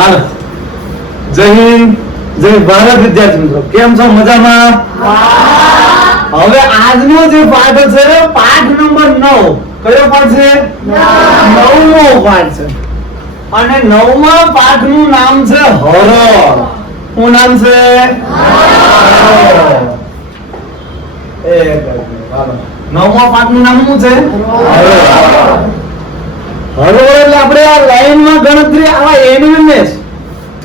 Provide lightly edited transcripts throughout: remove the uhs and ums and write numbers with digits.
હાલો જય હિન્દ જય ભારત વિદ્યાર્થી મિત્રો, કેમ છો? મજામાં? હવે આજનો જે પાઠ છે પાઠ નંબર 9. કયો પાઠ છે? 9મો પાઠ છે અને 9મા પાઠનું નામ છે હરોળ. શું નામ છે? હરોળ. હાલો 9મા પાઠનું નામ શું છે? હરોળ. હરોળ એટલે આપણે આ લાઈનમાં ગણતરી આવા એનવીએમએસ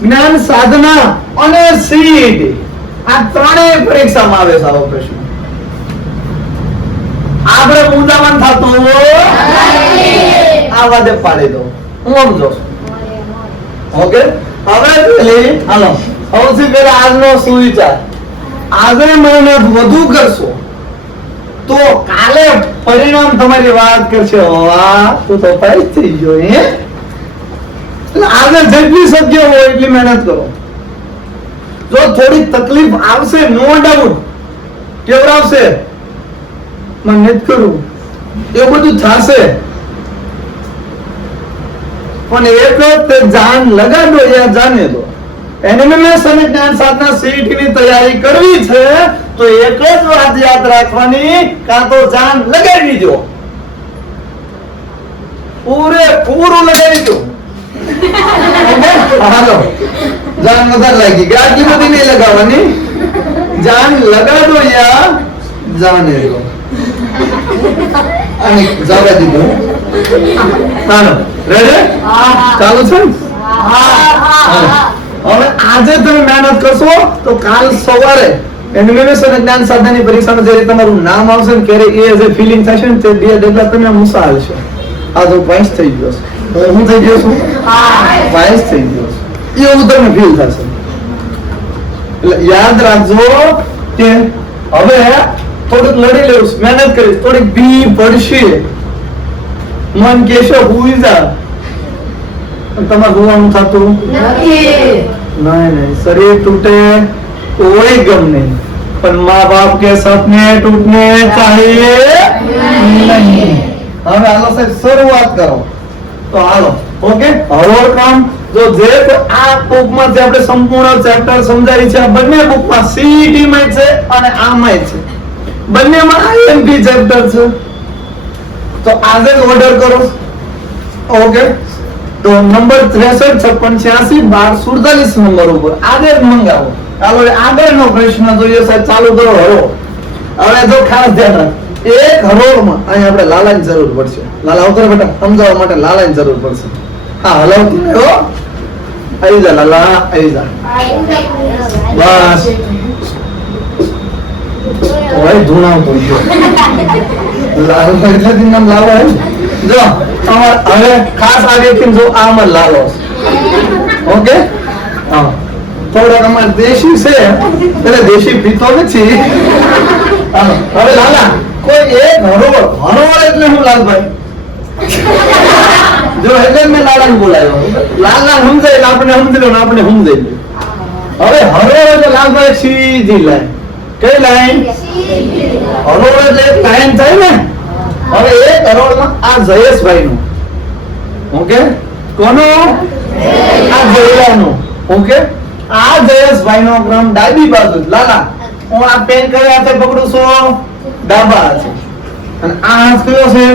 જ્ઞાન સાધના અને સીઈટી આ ત્રણેય પરીક્ષામાં આવે છે આવો પ્રશ્ન. આપણે મુદ્દામાં થતું આ વાદે પાડી દો, હું સમજો. ઓકે, હવે હાલો સૌથી પહેલા આજનો સુવિચાર. આજે મહેનત વધુ કરશો તો કાલે પરિણામ તમારી વાત કરશે. વાહ, તું તો પાસ થઈ ગયો. આજે જેટલી શક્ય હોય એટલી મહેનત કરો. જો થોડી તકલીફ આવશે, નો ડાઉટ કેવડાવશે, મને જ કરું એવું બધું થશે, પણ એક તે જાન લગાડો યા જાને દો. એનએમએસ અને જ્ઞાન સાધના સીઈટી ની તૈયારી કરવી છે તો એક જ વાત યાદ રાખવાની, કાં તો જાન લગાવી દો, પૂરું લગાવી દો. હાલો જાન વધારે લાગી ગાડી બધી નહીં લગાવવાની, જાન લગાડો યા જાને દો. અને જવા દીધું. હાલો રેડી? ચાલુ છે? હવે આજે તમે મહેનત કરશો તો કાલ સવારે એનવીએસ અને જ્ઞાન સાધનાની પરીક્ષામાં જ્યારે તમારું નામ આવશે ને ક્યારે એ જે ફીલિંગ થશે ને તે બે ડગલા તમે મુસા આવશે. આ તો પાસ થઈ ગયો છે. હવે હું થઈ ગયો છું? પાસ થઈ ગયો છે એવું તમને ફીલ થશે. એટલે યાદ રાખજો કે હવે થોડુંક લડી લેવું, મહેનત કરીશ, થોડીક બી પડશે. મન કેશો હુઈ જા, તમારે હોવાનું થતું નહીં. શરીર તૂટે કોઈ ગમ નહીં, પણ માँ बाप के सपने टूटने चाहिए नहीं. હવે હાલો સાહેબ શરૂઆત કરો તો હાલો. ઓકે, હરોળ કામ જો જે આ બુકમાંથી આપણે સંપૂર્ણ ચેપ્ટર સમજાવી છે, આ બંને બુકમાં સીઈટી માં છે અને આમાં છે, બંનેમાં આઈએમપી ચેપ્ટર છે. તો આજે જ ઓર્ડર કરો. ઓકે, તો નંબર 63 56 86 12 47 નંબર ઉપર આજે જ મંગાવો. ચાલો આગળનો પ્રશ્ન જોઈએ સાહેબ. ચાલુ કરો હરોળ. હવે જો ખાસ ધ્યાન રાખ, એક હરોળમાં અહીં આપણે લાલાની જરૂર પડશે. લાલા ઉતરો બેટા, સમજાવવા માટે લાલાની જરૂર પડશે. હા હલાવતી હો, આવી જા લાલા, આવી જા. બસ ઓય ધૂણાવતો ગયો. લાલા એટલે નામ લાવો. જો હવે ખાસ આ વ્યક્તિ જો આમાં લાલો. ઓકે, હા થોડોક અમાર દેશી છે એટલે દેશી પીતો નથી. હવે લાલા કોઈ એક હરોળ. હરોળ એટલે હું લાલભાઈ જો એટલે મેં લાલાને બોલાવ્યો. લાલા સમજાય એટલે આપણે સમજી લો ને આપણે સમજાઈ લો. હવે હરોળ એટલે લાલભાઈ સીધી લાઈન. કઈ લાઈન? હરોળ એટલે એક લાઈન થાય ને. હવે એક હરોળમાં આ જયેશભાઈ નું. ઓકે, કોનો? આ જયલાનો. ઓકે, આ જયેશભાઈ નો ક્રમ ડાબી બાજુ. લાલા હું આ પેન કયા હાથે પકડું છું? ડાબા હાથે. અને આ હાથ કયો છે?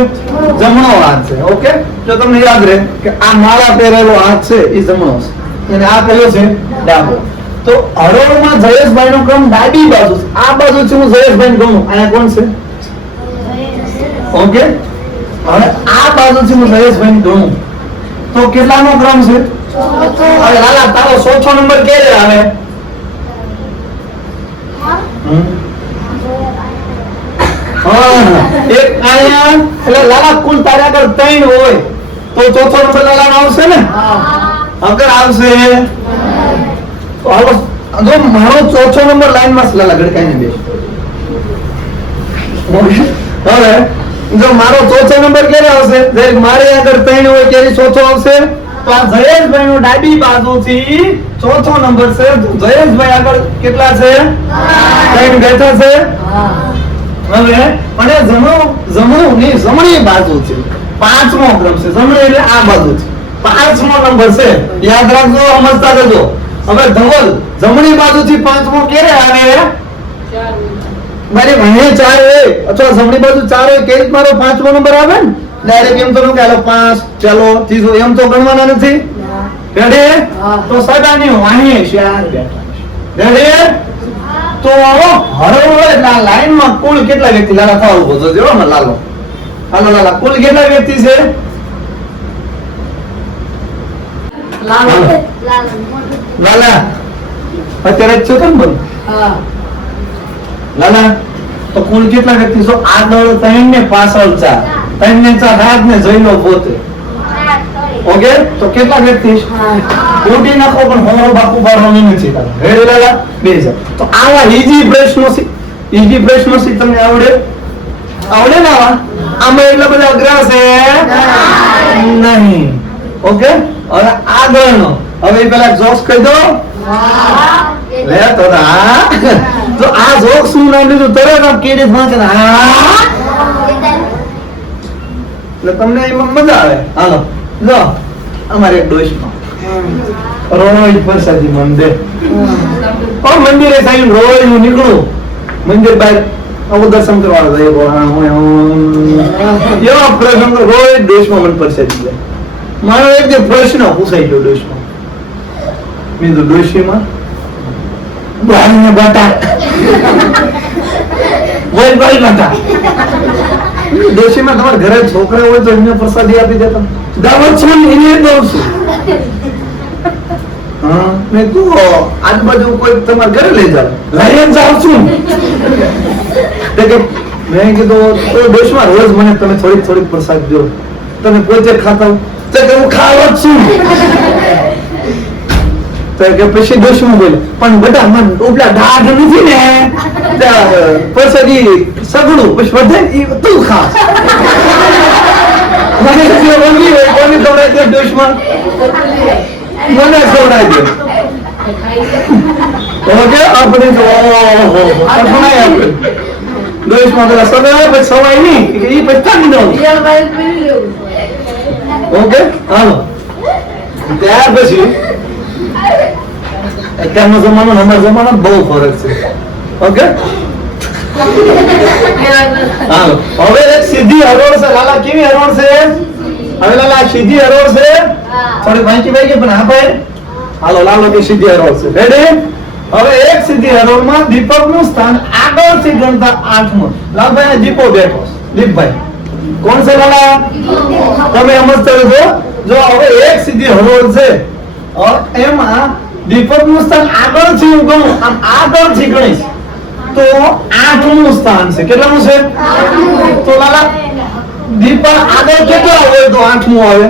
જમણો હાથ છે. ઓકે, જો તમને યાદ રહે કે આ માળા પહેરેલો હાથ છે એ જમણો છે અને આ કયો છે? ડાબો. તો હરોળમાં જયેશભાઈ નો ક્રમ ડાબી બાજુ છે. આ બાજુથી હું જયેશભાઈ ગણું. અહીંયા કોણ છે? ઓકે, હવે આ બાજુથી હું જયેશભાઈ ગણું તો કેટલાનો ક્રમ છે? હવે લાલા તારો ચોથો નંબર ક્યારે આવે? એક અહીંયા એટલે લાલા કુલ તારા આગળ 3 હોય તો ચોથો નંબર લાલાનો આવશે ને? અગર આવશે તો હાલો જો મારો ચોથો નંબર લાઈન માં લાલા ગડકાઈને બેસ. હવે જો મારો ચોથો નંબર ક્યારે આવશે? જ્યારે મારે આગળ 3 હોય ત્યારે ચોથો આવશે. તો આ જયેશભાઈ નો ડાબી બાજુથી ચોથો નંબર છે. જયેશભાઈ આગળ કેટલા છે? 3 બેઠા છે. હવે અને જમણી બાજુ છે 5મો ક્રમ છે. જમણી એટલે આ બાજુ છે. પાંચમો નંબર છે, યાદ રાખજો, સમજતા જજો. હવે ધવલ જમણી બાજુથી પાંચમો ક્યારે આવે? મારી ભાઈ 4 હોય અથવા જમણી બાજુ 4 હોય કે મારો પાંચમો નંબર આવે ને? ડાયરેક્ટ એમ તો ન કે હાલો 5 ચાલો ત્રીજો એમ તો ગણવાના નથી. રેડી? તો સદાની વાહી 4 બેઠા છે. રેડી? તો હરોળ એટલે લાઈનમાં કુલ કેટલા વ્યક્તિ? લાલા થાવ ઉભો તો જો ને લાલો. હાલો લાલા, કુલ કેટલા વ્યક્તિ છે? લાલા અત્યારે જ છો કેમ બોલ? લાલા તો કુલ કેટલા વ્યક્તિ છો? આગળ 3 ને પાછળ 4, 3 ને 4 રાત ને જઈનો પોતે. ઓકે, તો કેટલા વ્યક્તિ? કોટી નાખો પણ હોરો બાપુ પાડવાનું નથી. રેડી લાલા? 2000. તો આવા ઈઝી પ્રશ્નો છે, ઈઝી પ્રશ્નો છે તમને આવડે? આવડે ને આવા? આમાં એટલા બધા અઘરા છે નહીં. ઓકે, હવે આગળનો, હવે પેલા જોક્સ કહી દો. લે તો આ તો આ જોક્સ નું નામ લીધું તરત આમ કેડી વાંચે એટલે તમને એમાં મજા આવે. હાલો જો અમારે એક ડોશમાં રોજ પ્રસાદી મંદિર મંદિરે સાઈન રોજ હું નીકળું મંદિર બહાર આવું દર્શન કરવા જાય એવા પ્રસંગ રોજ ડોશમાં મને પ્રસાદી જાય. મારો એક પ્રશ્ન પૂછાઈ ગયો ડોશમાં. મેં તો ડોશીમાં બાળને બટા બોલ બોલ બટા. ડોશીમાં તમારા ઘરે છોકરા હોય તો એમને પ્રસાદી આપી દેતા? દાવત છું એને દઉં છું. હા, મેં તું આજુબાજુ કોઈ તમારા ઘરે લઈ જાવ, લઈને જાઉં છું. મેં કીધું તો ડોશમાં રોજ મને તમે થોડીક થોડીક પ્રસાદ દો, તમે પોતે ખાતા તો કે હું ખાવ જ છું. તો કે પછી ડોશમાં બોલે પણ બેટા મને ઉપલા ડાઢ નથી ને પ્રસાદી સગડું પછી વધે તું ખા. મને જે ઓલી હોય કોની ખવડાય છે ડોશમાં? મને ખવડાય છે. ઓકે, આપણે તો ખવડાય આપણે ડોશમાં પેલા સવાય પછી સવાય નહીં એ પછી થાકી દઉં. ઓકે, હાલો ત્યાર પછી અત્યારનો જમાનો અમારો જમાનો બહુ ફરક છે. ઓકે, હાલો હવે એક સીધી હરોળ છે. લાલા કેવી હરોળ છે? હવે લાલા સીધી હરોળ છે, થોડી વાંચી વાંચી પણ હા ભાઈ. હાલો લાલો કે સીધી હરોળ છે. રેડી? હવે એક સીધી હરોળમાં દીપકનું સ્થાન આગળથી ગણતા 8મું. લાલભાઈ દીપો બેઠો. દીપભાઈ કોણ છે લાલા? તમે સમજતા છો. જો હવે એક સીધી હરોળ છે એમાં દીપકનું સ્થાન આગળથી હું ગણું, આમ આગળથી ગણીશ તો 8મું સ્થાન છે. કેટલામું છે? તો લાલા દીપક આગળ કેટલા હોય તો 8મું આવે?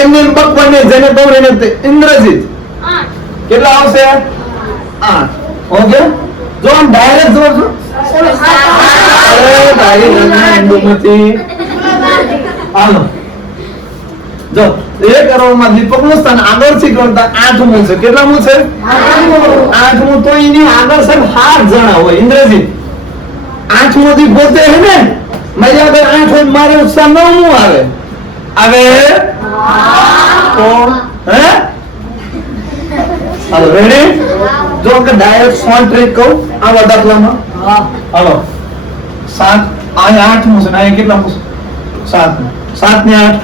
એમને બકવાને જેને કહું એને ઇન્દ્રજીત કેટલા આવશે? 8. ઓકે, જો આમ ડાયરેક્ટ જો છો હાલો જો 1 કરોડમાં દીપકનું સ્થાન આગળથી ગણતા 8મું છે. કેટલામું છે? 8મું. તો એની આગળ સાહેબ 7 જણા હોય. ઇન્દ્રજીત 8મો થી પોતે હે ને મારી આગળ 8 હોય, મારે સ્થાન 9મું આવે તો હે હાલો રેડી? જો કે ડાયરેક્ટ શોર્ટ ટ્રીક કહું આવા દાખલામાં. હાલો 7 આ 8મું છે ને આ કેટલામું છે? 7. 7 ને 8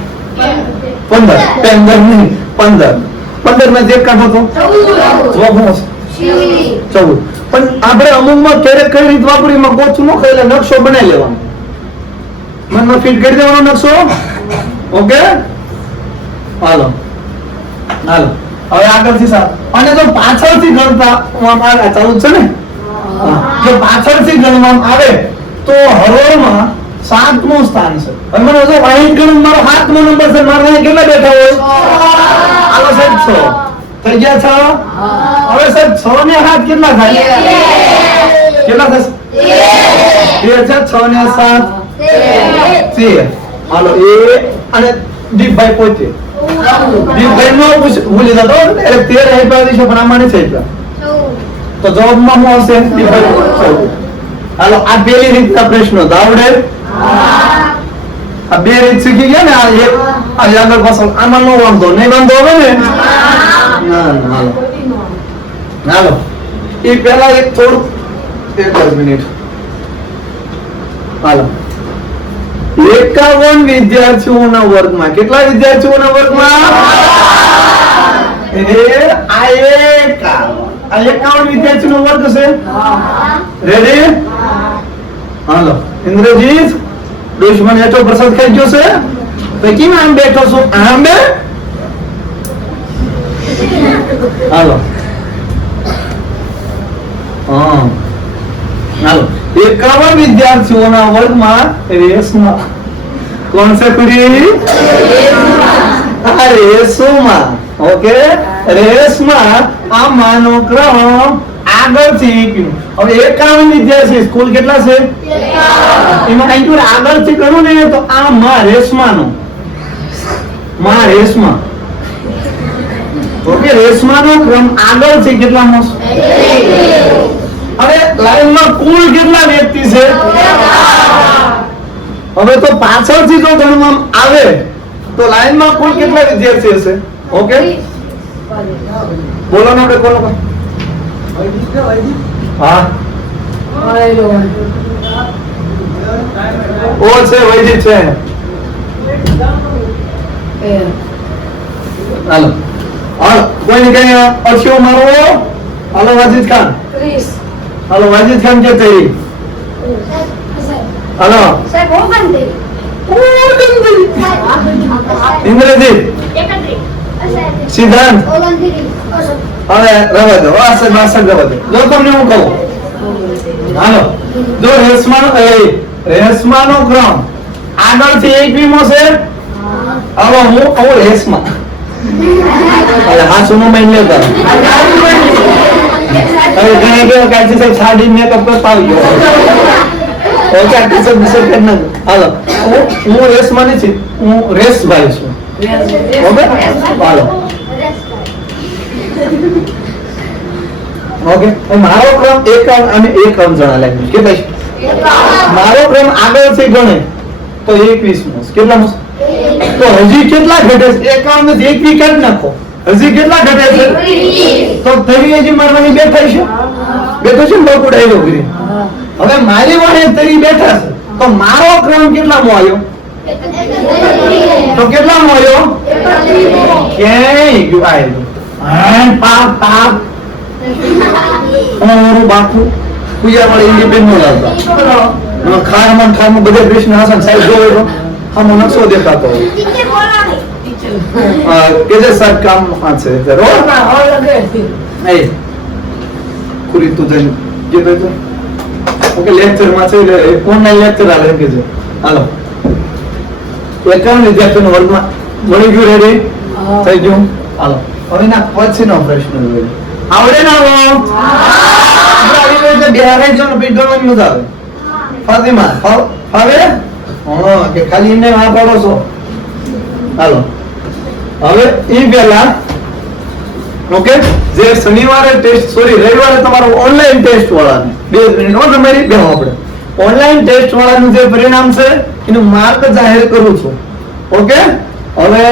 15. 15 નહીં 15. 15 માં જે કાઢો તો 14. પણ આપણે અમુકમાં ક્યારેક કઈ રીત વાપરી માં ગોથું ન ખાઈ નકશો બનાવી લેવાનો, મનમાં ફિટ કરી દેવાનો નકશો. ઓકે, હાલો હાલો હવે આગળથી 7 અને જો પાછળથી ગણતા ચાલુ છે ને, જો પાછળથી ગણવામાં આવે તો હરોળમાં 7મું સ્થાન છે. હવે મને જો વાહિત ગણું મારો 7મો નંબર છે, મારા અહીં કેટલા બેઠા હોય? હાલો સાહેબ 6 થઈ ગયા 6. હવે સાહેબ 6 ને 7 કેટલા થાય? કેટલા થશે? 6 ને 7 13. હાલો એ અને દીપભાઈ પોતે દીપભાઈ નો ભૂલી જતો એટલે 13 આપ્યા છે પણ આમાં નથી આપ્યા તો જવાબમાં શું આવશે? દીપભાઈ. 14. હાલો આ પેલી રીતના પ્રશ્નો આવડે? આ બે રીત શીખી ગયા ને, આ એક આ આગળ પાછળ, આમાં નો વાંધો નહીં, વાંધો હવે ને ના ના હાલો એ પહેલા એક થોડું 1 મિનિટ હાલો 51 વિદ્યાર્થીઓના વર્ગમાં કેટલા વિદ્યાર્થીઓના વર્ગમાં આ 51 વિદ્યાર્થીનો વર્ગ છે રેડી હાલો ઇન્દ્રજીત દુશ્મન હેઠો પ્રસાદ ખાઈ ગયો છે તો કેમ આમ બેઠો છો આમ બે હાલો હાલો 51 વિદ્યાર્થીઓના વર્ગમાં રેસમાં કોણ છે કુડી રેસમાં ઓકે રેસમાં આ માનો ક્રમ આગળથી હવે 51 વિદ્યાર્થી સ્કૂલ કેટલા છે એમાં અહીં આગળથી કરું ને તો આ માં રેસમાનો માં રેસમાં ઓકે રેસમાનો ક્રમ આગળથી કેટલામો હવે લાઈનમાં કુલ કેટલા વ્યક્તિ છે હવે તો પાછળથી જો ગણવામાં આવે તો લાઈનમાં કુલ કેટલા વિદ્યાર્થી હશે ઓકે બોલો ને આપણે કોનો હા ઓ છે વૈદિક છે હાલો હાલો કોઈને કઈ અક્ષરો મારો હાલો વાજીદ ખાન હાલો વાજીદ ખાન કે તૈયારી હાલો ઇન્દ્રજીત સિદ્ધાંત હવે રવા દો વાસણ વાસણ રવા દો જો તમને હું કહું હાલો જો રેસમાનો ક્રમ આગળથી 21મો છે હવે હું કહું રેસમાં અરે હા સુનો મહિન લેતા હવે ઘણા કેવો કાચી સાહેબ સાડી મેકઅપ કરતા આવી ગયો ઓકે આ કસર બસર કરી નાખો હાલો હું રેસમાં નથી હું રેસ ભાઈ છું ઓકે હાલો ઓકે મારો ક્રમ 51 અને 51 જણા લાગ્યું કે ભાઈ મારો ક્રમ આગળથી ગણે તો 21મો કેટલામો તો હજી કેટલા ઘટે છે 51 ને 21 કાઢી નાખો હજી કેટલા ઘટે છે તો તરી હજી મારવાની બેઠા છે બેઠો છે ને બહુ ડાયલો કરી હવે મારી વાળે તરી બેઠા છે તો મારો ક્રમ કેટલામો આવ્યો તો કેટલામો આવ્યો ક્યાંય ગયો આવ્યો હા પાપ પાપ અમારું બાપુ પૂજા વાળી ઇન્ડિપેન્ડન્ટ હતા ખારમાં બધે કૃષ્ણ હાસન સાહેબ જોવે તો આમ નકશો દેખાતો કે જે સાહેબ કામ છે એ ખુરી તું જઈને કીધું તો ઓકે લેક્ચર માં છે ઓનલાઈન લેક્ચર આલે કે છે હાલો 51 વિદ્યાર્થીઓનો વર્ગમાં મળી ગયું રેડી થઈ ગયું હાલો હવે ના પછીનો પ્રશ્ન જોઈએ આવડે ના આવી રીતે બિહારે જો ને પીડવાની મજા આવે ફાતિમા હવે કે ખાલી એમને આ પાડો છો હાલો હવે એ પહેલા ઓકે જે શનિવારે ટેસ્ટ રવિવારે તમારો ઓનલાઈન ટેસ્ટ વાળાને 2 મિનિટ નો તમારી બેહો આપણે ઓનલાઈન ટેસ્ટ વાળાનું જે પરિણામ છે એનું માર્ક જાહેર કરું છું ઓકે હવે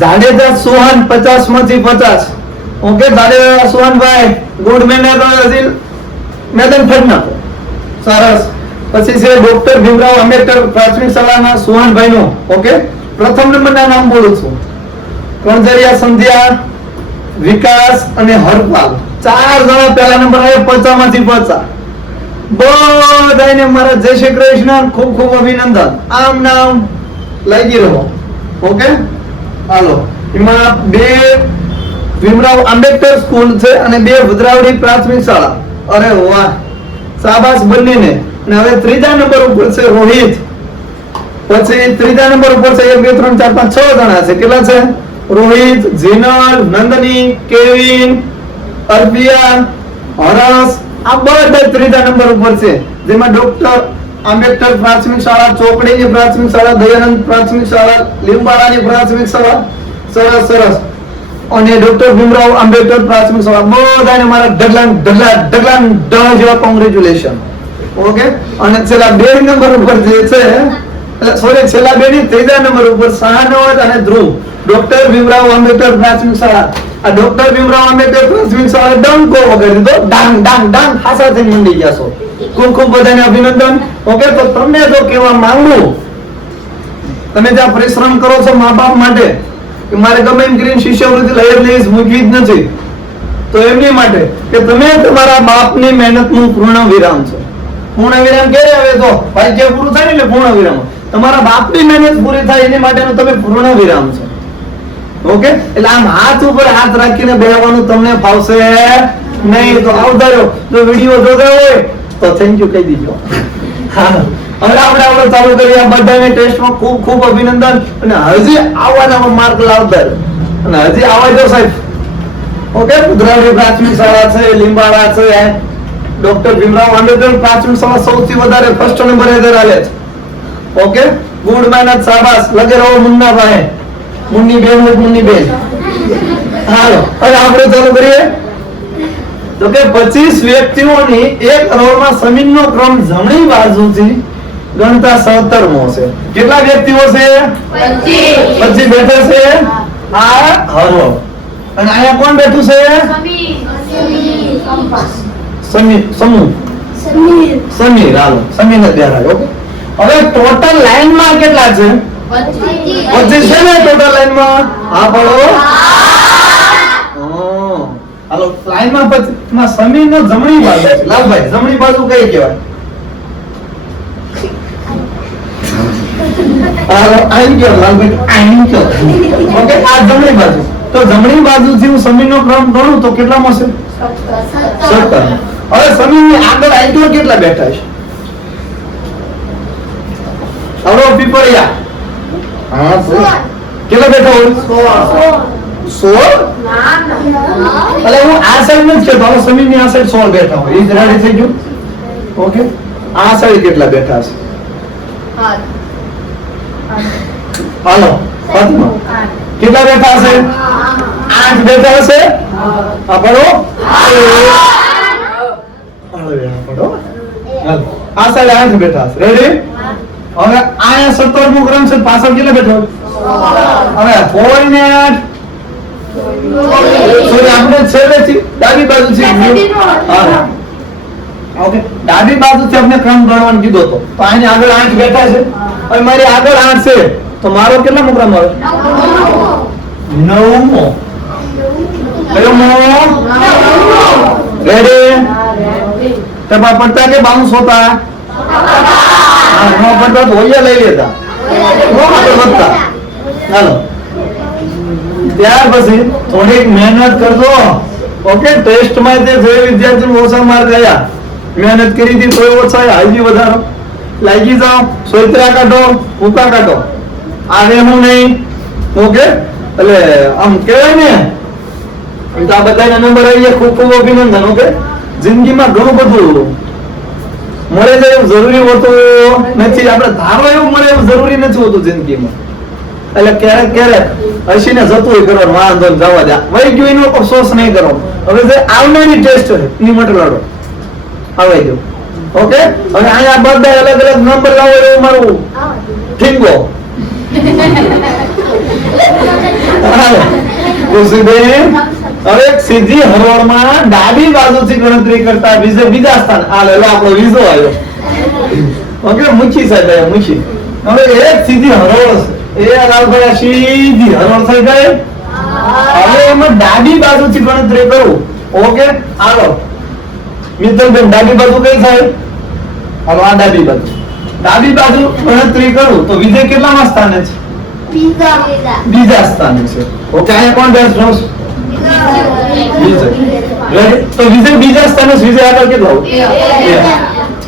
જાડેજા સોહન 50 માંથી 50 ઓકે જાડેજા સોહનભાઈ ગુડ મેનર હજી મેદાન ફટ નાખો સરસ પછી છે ડોક્ટર ભીમરાવ આંબેડકર પ્રાથમિક શાળાના સોહનભાઈ નો ઓકે પ્રથમ નંબરના નામ બોલું છું કણજરિયા સંધ્યા વિકાસ અને હરપાલ 4 જણા પહેલા નંબર આવ્યો 50 માંથી 50 બધાને મારા જય શ્રી કૃષ્ણ ખૂબ ખૂબ અભિનંદન આમ નામ લાગી રહો ઓકે હાલો એમાં 2 ભીમરાવ આંબેડકર સ્કૂલ છે અને 2 ભદ્રાવડી પ્રાથમિક શાળા અરે વાહ શાબાશ બંનેને અને હવે ત્રીજા નંબર ઉપર છે રોહિત પછી ત્રીજા નંબર ઉપર છે 1 2 3 4 5 6 જણા છે કેટલા છે રોહિત જીનલ નંદની કેવિન અર્પિયા હરસ આ બધા ત્રીજા નંબર ઉપર છે જેમાં ડોક્ટર આંબેડકર પ્રાથમિક શાળા ચોકડીની પ્રાથમિક શાળા દયાનંદ પ્રાથમિક શાળા લીંબાડાની પ્રાથમિક શાળા સરસ સરસ અને ડોક્ટર ભીમરાવ આંબેડકર પ્રાથમિક શાળા બધાને મારા ઢગલા જેવા કોંગ્રેચ્યુલેશન ઓકે અને છેલ્લા 2 નંબર ઉપર જે છે એટલે સોરી છેલ્લા બે ની ત્રીજા નંબર ઉપર સહાનોજ અને ધ્રુવ ડોક્ટર ભીમરાવ આંબેડકર પ્રાથમિક શાળા. આ ડોક્ટર ભીમરાવ આંબેડકર પ્રાથમિક શાળા ડંકો વગાડી દીધો, ડાંગ ડાંગ ડાંગ ખાસા થઈને મંડી ગયા છો. ખૂબ ખૂબ બધાને અભિનંદન. ઓકે, તો તમને જો કહેવા માંગુ, તમે જ્યાં પરિશ્રમ કરો છો મા બાપ માટે કે મારે ગમે એમ કરીને શિષ્યવૃત્તિ લઈ લઈશ, મૂકવી જ નથી, તો એમની માટે કે તમે તમારા બાપની મહેનતનું પૂર્ણ વિરામ છે. પૂર્ણ વિરામ ક્યારે આવે? તો ભાગ્ય પૂરું થાય ને એટલે પૂર્ણ વિરામ. તમારા બાપની મહેનત પૂરી થાય એની માટેનું તમે પૂર્ણ વિરામ છે. ઓકે, એટલે આમ હાથ ઉપર હાથ રાખીને બેહવાનું તમને ફાવશે નહીં. તો આવતારો જો વિડીયો જોતા હોય તો થેન્ક યુ કહી દીજો. હા, હવે આપણે ચાલુ કરીએ. આ બધાને ટેસ્ટમાં ખૂબ ખૂબ અભિનંદન. અને હજી આવવાના માર્ક લાવતા અને હજી આવવા દો સાહેબ. ઓકે, ગુજરાતી પ્રાથમિક શાળા છે, લીંબાડા છે, ડોક્ટર ભીમરાવ આંબેડકર પ્રાથમિક શાળા સૌથી વધારે ફર્સ્ટ નંબરે ધરાવે છે. ઓકે, ગુડ મહેનત, શાબાશ. લગે રહો મુન્નાભાઈ, મુન્ની બેન હોય, મુન્ની બેન. હાલો, હવે આપણે ચાલુ કરીએ. તો કે 25 વ્યક્તિઓની એક રોમાં સમીનનો ક્રમ જમણી બાજુથી ગણતા 17મો છે. કેટલા વ્યક્તિઓ છે? 25 બેઠા છે. આ હરો અને અહીંયા કોણ બેઠું છે? સમીર. હાલો, સમીર ને ધ્યાન રાખો. હવે ટોટલ લાઈનમાં કેટલા છે? 25 છે ને ટોટલ લાઈનમાં? હા પડો. હાલો, લાઈનમાં 25 માં સમીર નો જમણી બાજુ. લાલભાઈ, જમણી બાજુ કઈ કહેવાય? હાલો, આઈ ગયો લાલભાઈ, આઈ ગયો. ઓકે, આ જમણી બાજુ. તો જમણી બાજુથી હું સમીરનો ક્રમ ગણું તો કેટલામાં છે? 17. હવે સમીરની આગળ આઈટો કેટલા બેઠા છે? હવે પીપળિયા. હા, કેટલા બેઠા હોય? 16. એટલે હું આ સાઈડ નથી કહેતો, હવે સમીરની આ સાઈડ 16 બેઠા હોય. એ જ રેડી થઈ ગયું. ઓકે, આ સાઈડ કેટલા બેઠા છે? હાલો, કેટલા બેઠા હશે? 8 બેઠા હશે. પડો. આ સાઈડ 8 બેઠા હશે. રેડી? હવે આયા 17મો ક્રમ છે, પાછળ કેટલા બેઠા? હવે 4 ને 8. સોરી, આપણે છેલ્લેથી ડાબી બાજુથી. ઓકે, ડાબી બાજુથી આપણે ક્રમ ગણવાનું કીધો તો આની આગળ 8 બેઠા છે. હવે મારી આગળ 8 છે તો મારો કેટલામો ક્રમ આવે? 9મો. કયો મો? રેડી? તમારા પડતા કે બાઉન્સ હોતા? નો પડતા તો હોયા લઈ લેતા. ચાલો, ત્યાર પછી થોડીક મહેનત કરજો. ઓકે, ટેસ્ટમાં તે જે વિદ્યાર્થી ઓછા માર્ક આવ્યા, મહેનત કરી હતી તો ઓછા, હાજી વધારો. લાગી જાઓ, સોયત્રા કાઢો, ઉકા કાઢો. આવે હું નહીં. ઓકે, એટલે આમ કહેવાય ને, આ બધાના નંબર આવી ગયા. ખૂબ ખૂબ અભિનંદન. ઓકે, જિંદગીમાં ઘણું બધું મળે છે એવું જરૂરી હોતું નથી. આપણે ધારો એવું મળે એવું જરૂરી નથી હોતું જિંદગીમાં. એટલે ક્યારેક ક્યારેક હસીને જતું હોય કરવાનું, વાંધો જવા દે, વહી ગયું એનો અફસોસ નહીં કરવાનો. હવે જે આવનારી ટેસ્ટ છે એની માટે લડો. આવી ગયો. ઓકે, હવે અહીંયા બધા અલગ અલગ નંબર લાવો એવું મારું ઠીંગો. હવે સીધી હરોળમાં ડાબી બાજુથી ગણતરી કરતા બીજા સ્થાન. આપણો વિઝો આવ્યો. ઓકે, મુખી સાહેબ મુખી. હવે એક સીધી હરોળ છે, એ લાલભાઈ સીધી હરોળ થઈ ગઈ. હવે એમાં ડાબી બાજુથી ગણતરી કરું. ઓકે, હાલો મિત્તલબેન, ડાબી બાજુ કઈ થાય? હાલો, આ ડાબી બાજુ. ડાબી બાજુ ગણતરી કરું તો વિજય કેટલામાં સ્થાને છે? બીજા સ્થાને છે. ઓકે, અહીંયા કોણ બેઠો છે? વિજય. તો વિજય બીજા સ્થાને, વિજય આગળ કેટલો?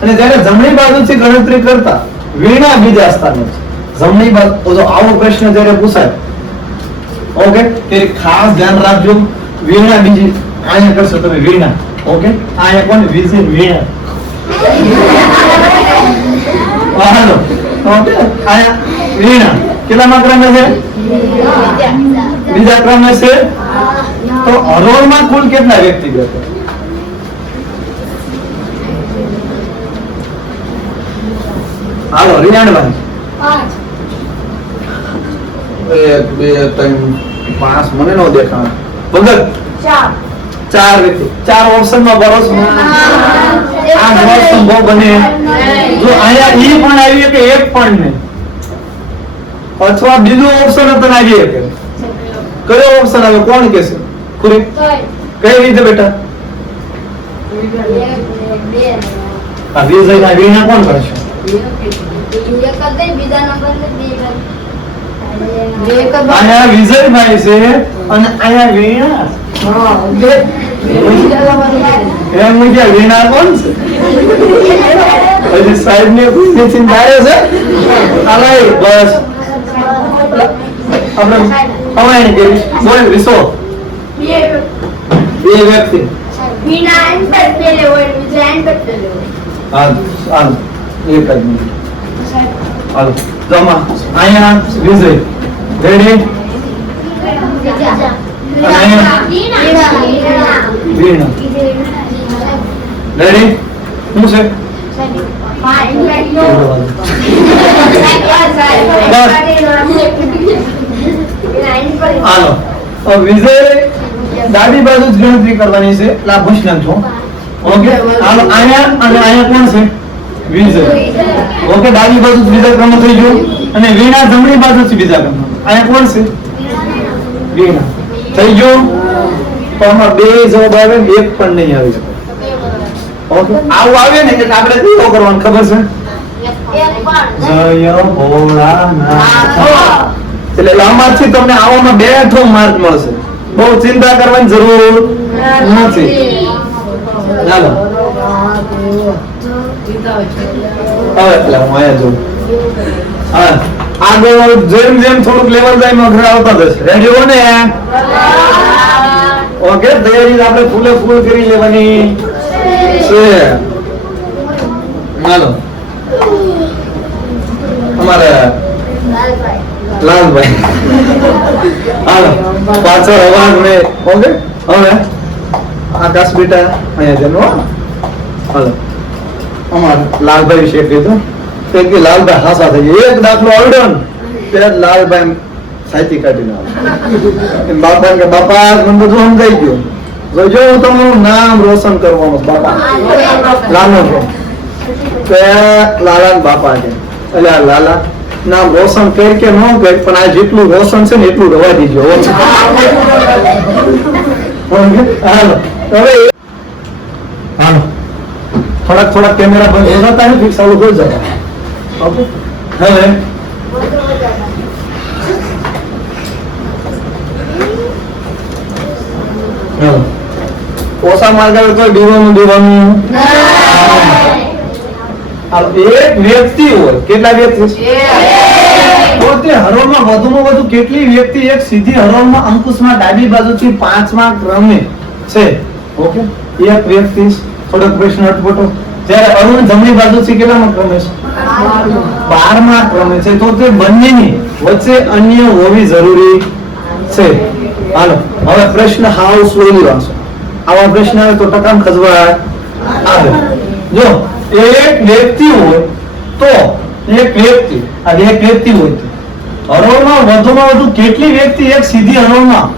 અને જ્યારે જમણી બાજુથી ગણતરી કરતા વીણા બીજા સ્થાને છે. જમણી બાજુ તો આવો પ્રશ્ન જ્યારે પૂછાય, ઓકે, ત્યારે ખાસ ધ્યાન રાખજો. વીણા બીજી અહીંયા કરશો તમે, વીણા. ઓકે, અહીંયા કોણ? વિજય વીણા. હાલો, ઓકે, અહીંયા વીણા કેટલામાં ક્રમે છે? બીજા ક્રમે છે. તો હરોળમાં કુલ કેટલા વ્યક્તિ બેઠા? હાલો, રિયાણભાઈ 1 2 3 5 મને નો દેખાણ ભગત 4 વ્યક્તિ 4 ઓપ્શન માં બરોસ આ જવાબ સંભવ બને જો આયા ઈ પણ આવી કે એક પણ નહીં અથવા બીજો ઓપ્શન હતો ના આવી કે કયો ઓપ્શન આવે કોણ કહેશે ખુરી કઈ રીતે બેટા આ વિજય ના વીણા કોણ કરશે આયા વિજયભાઈ છે અને આયા વીણા એમ મુજે વીણા કોણ છે પછી સાહેબ ને કોઈ ચિંતા છે આલાઈ બસ આપણે હવાઈ કે બોલ વિસો બે વ્યક્તિ વીણા એન્ડ પેલે હોય વિજય એન્ડ પેલે હોય હાલ એક જ મિનિટ હાલો જમા આયા વિજય રેડી વીણા રેડી શું છે હાલો વિજય ડાબી બાજુ જ ગણતરી કરવાની છે એટલે આ પૂછ નાખજો ઓકે હાલો આયા અને આયા કોણ છે વિજય ઓકે ડાબી બાજુ બીજા ક્રમ થઈ ગયો અને વીણા જમણી બાજુ થી બીજા ક્રમ આયા કોણ છે વીણા થઈ ગયો તો આમાં બે જવાબ આવે ને એક પણ નહીં આવી શકે ઓકે આવું આવે ને એટલે આપણે શું કરવાનું ખબર છે જય ભોળાનાથ એટલે આમાંથી તમને આવામાં બેઠો માર્ક મળશે બહુ ચિંતા કરવાની જરૂર નથી ચાલો હવે એટલે હું આયા જોઉં હા આગળ જેમ જેમ થોડુંક લેવલ જાય અઘર આવતા જશે રેડી હો ને ઓકે તૈયારી આપણે ફૂલે ફૂલ કરી લેવાની છે હાલો અમારે લાલભાઈ હાલો પાછળ અવાજ મેં ઓકે હવે આકાશ બેટા અહીંયા જનો હાલો અમારે લાલભાઈ વિશે કીધું કે લાલભાઈ હાસા થઈ ગયા એક દાખલો આવડ્યો ને ત્યારે લાલભાઈ સાચી કાઢીને આવે બાપા કે બાપા મને બધું સમજાઈ ગયું જોજો હું તમારું નામ રોશન કરવાનું બાપા લાલો છો કે લાલા બાપા કે એટલે આ લાલા નામ રોશન કર કે ન કર પણ આ જેટલું રોશન છે ને એટલું રવા દીજો હાલો હવે હાલો થોડાક કેમેરા બંધ હો जाता है फिर चालू हो जाता है ओके હવે ઓછા માર્ક આવે તો દીવાનું એક વ્યક્તિ હોય કેટલા વ્યક્તિ પોતે હરોળમાં વધુમાં વધુ કેટલી વ્યક્તિ એક સીધી હરોળમાં અંકુશમાં ડાબી બાજુથી 5મા ક્રમે છે ઓકે એક વ્યક્તિ થોડોક પ્રશ્ન અટપટો જ્યારે અરુણ જમણી બાજુથી કેટલામાં ક્રમે છે 12મા ક્રમે છે તો તે બંનેની વચ્ચે અન્ય હોવી જરૂરી છે હાલો હવે પ્રશ્ન હાઉ સ્લોલી વાંચો આવા પ્રશ્ન આવે તો ટકામ ખજવાય આવે જો એક વ્યક્તિ હોય તો એક વ્યક્તિ આ એક વ્યક્તિ હોય તો હરોળમાં વધુમાં વધુ કેટલી વ્યક્તિ એક સીધી હરોળમાં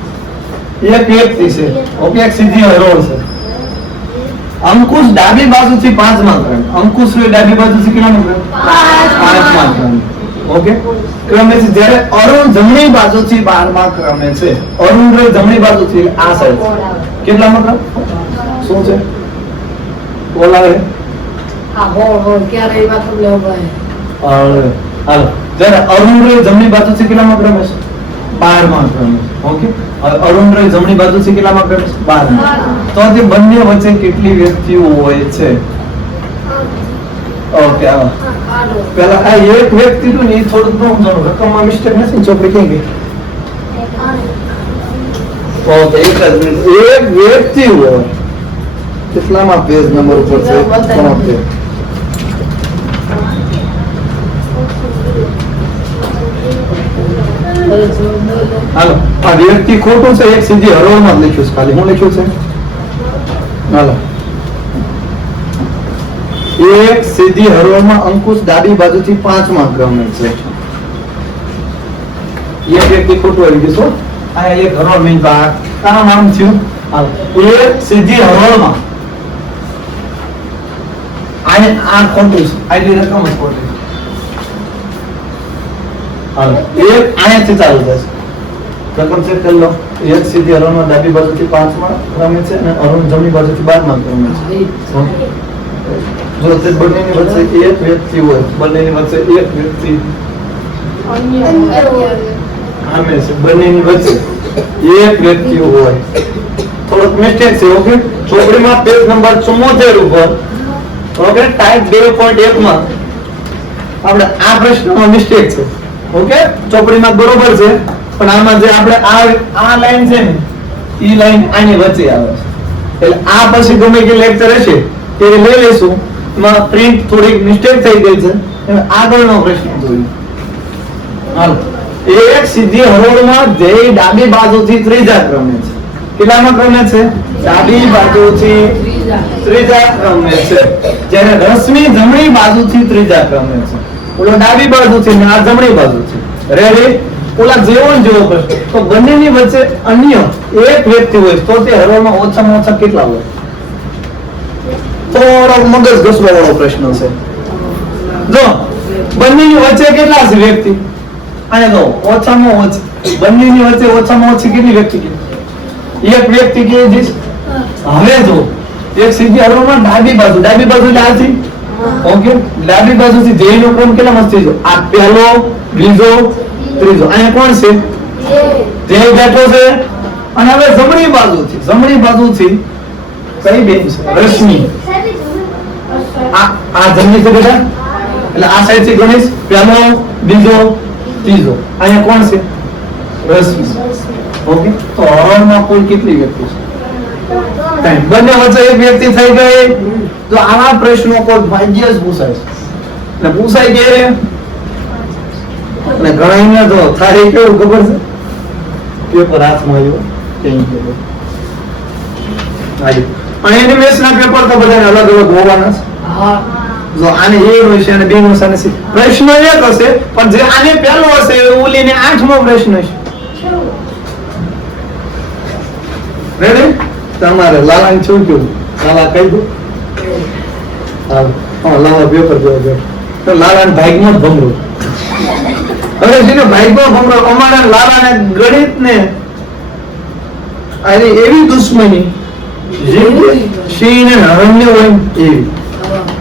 એક વ્યક્તિ છે ઓકે એક સીધી હરોળ છે અંકુશ ડાબી બાજુથી 5મા ક્રમ અંકુશ ડાબી બાજુથી કેટલામા ક્રમ 5મા ક્રમ ઓકે ક્રમે છે જ્યારે અરુણ જમણી બાજુથી 12મા ક્રમે છે અરુણ જમણી બાજુથી આ સાઈડ કેટલામા ક્રમ શું છે બોલાવે હા હો ક્યારે એ વાત લેવો ભાઈ હાલો જ્યારે અરુણ જમણી બાજુથી કેટલામા ક્રમે છે 12મા ક્રમે ઓકે અરુણ જમણી બાજુથી કેટલામા ક્રમે છે 12મા તો તે બંને વચ્ચે કેટલી વ્યક્તિઓ હોય છે ઓકે આવો પહેલા આ એક વ્યક્તિ નું ને થોડું નો સમજો રકમમાં મિસ્ટેક નથી ચોપડી કેમ ગઈ ઓકે એક વ્યક્તિ હોય કેટલામાં પેજ નંબર ઉપર છે કોનો પેજ હાલો આ વ્યક્તિ ખોટું છે એક સીધી હરોળમાં જ લખ્યું છે ખાલી હું લખ્યું છે હાલો એક સીધી હરોળમાં અંકુશ ડાબી બાજુથી 5મા ક્રમે છે એક વ્યક્તિ ખોટું આવી ગયું શું? આ એક હરોળ મીન કામ આમ થયું. હાલો. એ સીધી હરોળમાં આને આ ખોટું છે. આટલી રકમ જ ખોટી છે. હાલો. એક અહીંયાથી ચાલુ થશે. રકમ ચેક કરી લો. એક સીધી હરોળમાં ડાબી બાજુથી 5 માં રમે છે અને હરોળ જમણી બાજુથી 12 માં રમે છે. જો તે બંનેની વચ્ચે એક વ્યક્તિ હોય, બંનેની વચ્ચે એક વ્યક્તિ આમે છે, બંનેની વચ્ચે એક વ્યક્તિ હોય. થોડોક મિસ્ટેક છે. ઓકે, ચોપડીમાં પેજ નંબર 74 ઉપર ઓકે ટાઈપ 2.1 માં આપણે આ પ્રશ્નમાં મિસ્ટેક છે. ઓકે, ચોપડીમાં બરોબર છે પણ આમાં જે આપણે આ લાઈન છે ને ઈ લાઈન આની વચ્ચે આવે છે. એટલે આ પછી ગમે કે લેક્ચર હશે તે લઈ લેશું. એમાં પ્રિન્ટ થોડીક મિસ્ટેક થઈ ગઈ છે. હવે આગળનો પ્રશ્ન જોઈએ. હાલો. એક સીધી હરોળમાં જે ડાબી બાજુથી ત્રીજા ક્રમે છે. કેટલામાં ક્રમે છે? ડાબી બાજુથી ત્રીજા ક્રમે છે. જ્યારે રશ્મિ જમણી બાજુથી ત્રીજા ક્રમે છે. ઓલો ડાબી બાજુથી ને આ જમણી બાજુથી. રેડી? ઓલા જેવો ને જેવો પ્રશ્ન. તો બંનેની વચ્ચે અન્ય એક વ્યક્તિ હોય તો તે હરોળમાં ઓછામાં ઓછા કેટલા હોય? થોડો મગજ ઘસવા વાળો પ્રશ્ન છે. જો બંનેની વચ્ચે કેટલા છે વ્યક્તિ? અને જો ઓછામાં ઓછી બંનેની વચ્ચે ઓછામાં ઓછી કેટલી વ્યક્તિ કે? એક વ્યક્તિ કે જે હવે જો એક સીધી હરોળમાં ડાબી બાજુ એટલે આથી ઓકે ડાબી બાજુથી ધ્યેયનો ક્રમ કેટલા મસ્તી જો આ પહેલો બીજો ત્રીજો. અહીંયા કોણ છે? ધ્યેય બેઠો છે. અને હવે જમણી બાજુથી કઈ બેન છે? રશ્મિ. આ જમણી છે બેટા, એટલે આ સાઈડ થી ગણેશ પહેલો બીજો ત્રીજો. અહીંયા કોણ છે? રશ્મિ. ઓકે, તો હરોળમાં કુલ કેટલી વ્યક્તિ છે? બંને વચ્ચે એક વ્યક્તિ થઈ ગઈ. તો આવા પ્રશ્નો કોઈ ભાગ્ય જ પૂછાય છે ને પૂછાય કે અને ઘણા તો થાય કેવું ખબર છે? પેપર હાથમાં આવ્યો કેમ ખબર અને એનિમેશન ના પેપર તો બધાને અલગ અલગ હોવાના છે. જો આને એ હોય છે અને બે હોય છે પ્રશ્ન એક હશે પણ જે આને પહેલો હશે ઓલીને 8મો પ્રશ્ન છે. રેડી? તમારે લાલાને શું કેવું? લાલા કહી દો. હા લાલા પેપર જોવા જાય તો લાલાને ભાગમાં જ ભમરો. હવે જેને ભાગમાં ભમરો અમારા લાલાને ગણિત ને આની એવી દુશ્મની જે સિંહ ને હરણને હોય એવી.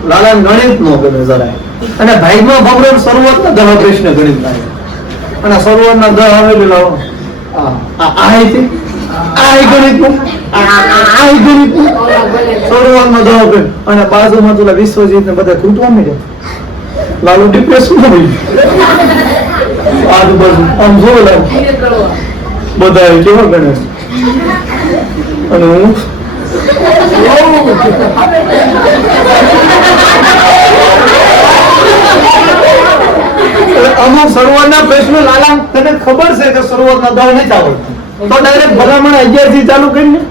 લાલાને ગણિત નો ગમે જરાય. અને ભાગમાં ભમરો શરૂઆતના 10 પ્રશ્ન ગણિત થાય અને શરૂઆતના 10 આવેલી લાવો આ ગણિત શરૂઆતમાં 10 અને બાજુમાં તો વિશ્વજીત ને બધા ખૂટવા મળ્યા. લાલુ ડિપ્રેશનમાં હોય આજુબાજુ આમ જોવે લાવ બધા કેવા ગણે અને હું અમુક શરૂઆતના પ્રશ્નો લાલા તને ખબર છે કે શરૂઆતના 10 નથી આવડતું તો ડાયરેક્ટ ભલામણ 11 થી ચાલુ કરીને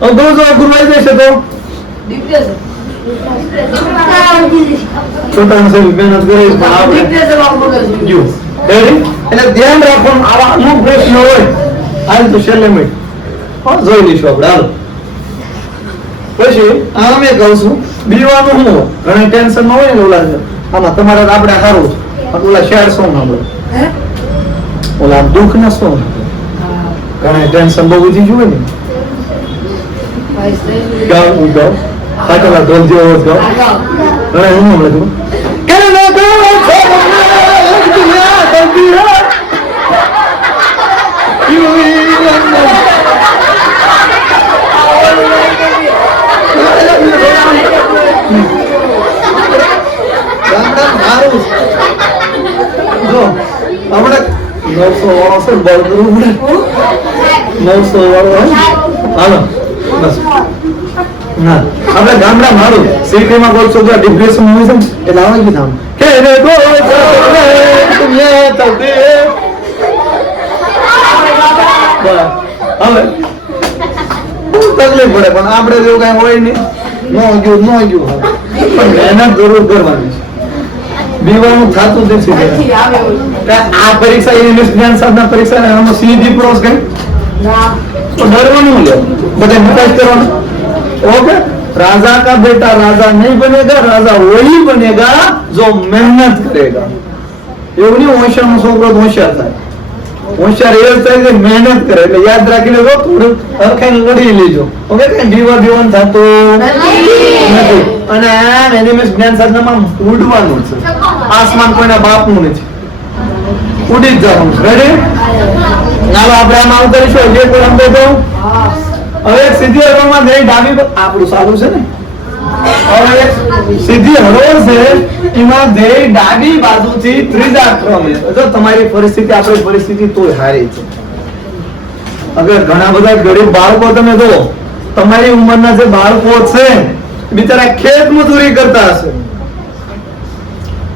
અઘરું જો અઘરું આવી જશે તો છોટા મહેનત કરીશ પણ આપણે એટલે ધ્યાન રાખવાનું આવા અમુક પ્રશ્ન હોય હાલ તો છેલ્લે મિનિટ જોઈ લઈશું આપણે. હાલો પછી આમ એ કહું છું બીવાનું હું ઘણા ટેન્શન માં હોય ને ઓલા આમાં તમારે આપણે સારું છે ઓલા શેર સોંગ આપણે ઓલા દુઃખ ના સોંગ ઘણા ટેન્શન બહુ વધી ગયું હોય ને ગાવ સાચા ઢોલ જેવો ગાવ ઘણા હું હમણાં છું જો આપણે 900 વાળો છે બળદરું 900 વાળો હાલો બસ ના આપણે ગામડા મારું સિટીમાં કોઈ છોકરા ડિપ્રેશન હોય છે એટલે આવે કે નામ કે રે ગો દુનિયા તબે હવે તકલીફ પડે પણ આપણે જેવું કઈ હોય નહીં નો ગયું પણ મહેનત જરૂર કરવાની છે બીવાનું થતું જ નથી. નથી આવે એવું. કે આ પરીક્ષા ઇંગ્લિશ જ્ઞાન સાધના પરીક્ષા ને આમાં સીધી પ્રોસ કઈ ના. तो डरवानु लो बड़े निकाल करवाना ओके राजा का बेटा राजा नहीं बनेगा राजा वही बनेगा जो मेहनत करेगा એવું નહીં હોશિયારનો છોકરો હોશિયાર થાય હોશિયાર એ થાય કે મહેનત કરે એટલે યાદ રાખી લેજો થોડું હરખાઈને લડી લેજો ઓકે કઈ દીવન થતું નથી અને આમ એનિમેશન જ્ઞાન સાધનામાં ઉડવાનું છે આસમાન કોઈના બાપનું નથી ઉડી જ જવાનું રેડી ચાલો આપણે આમાં ઉતરીશું જે કોઈ સમજો તો હવે એક સીધી હરોળમાં જઈ ડાબી આપણું સારું છે ને હવે એક સીધી હરોળ છે એમાં જઈ ડાબી બાજુથી ત્રીજા ક્રમે જો તમારી પરિસ્થિતિ આપણી પરિસ્થિતિ તોય હારી છે અગર ઘણા બધા ગરીબ બાળકો તમે જો તમારી ઉંમરના જે બાળકો છે બિચારા ખેત મજૂરી કરતા હશે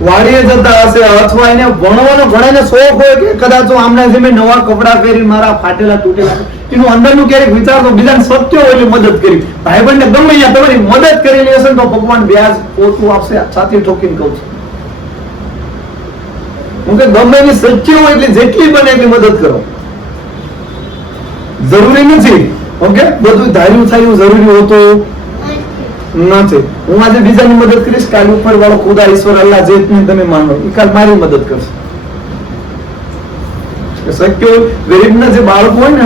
વાડીએ જતા હશે અથવા એને ભણવાનો ઘણાને શોખ હોય કે કદાચ આમના જે મેં નવા કપડા પહેરી મારા ફાટેલા તૂટેલા એનું અંદરનું ક્યારેક વિચાર તો બીજાને સત્ય હોય એટલે મદદ કરી ભાઈબંધને ગમે ત્યાં તમારી મદદ કરેલી હશે ને તો ભગવાન વ્યાજ ઓછું આપશે છાતી ઠોકીને કહું છું હું કે ગમે એની સત્ય હોય એટલે જેટલી બને એટલી મદદ કરો જરૂરી નથી ઓકે બધું ધાર્યું થાય એવું જરૂરી હોતું નથી હું આજે બીજાની મદદ કરીશ કાલ ઉપર વાળો ખુદા ઈશ્વર અલ્લાહ જે તમે માનો એ કાલ મારી મદદ કરશે શક્ય ગરીબના જે બાળકો હોય ને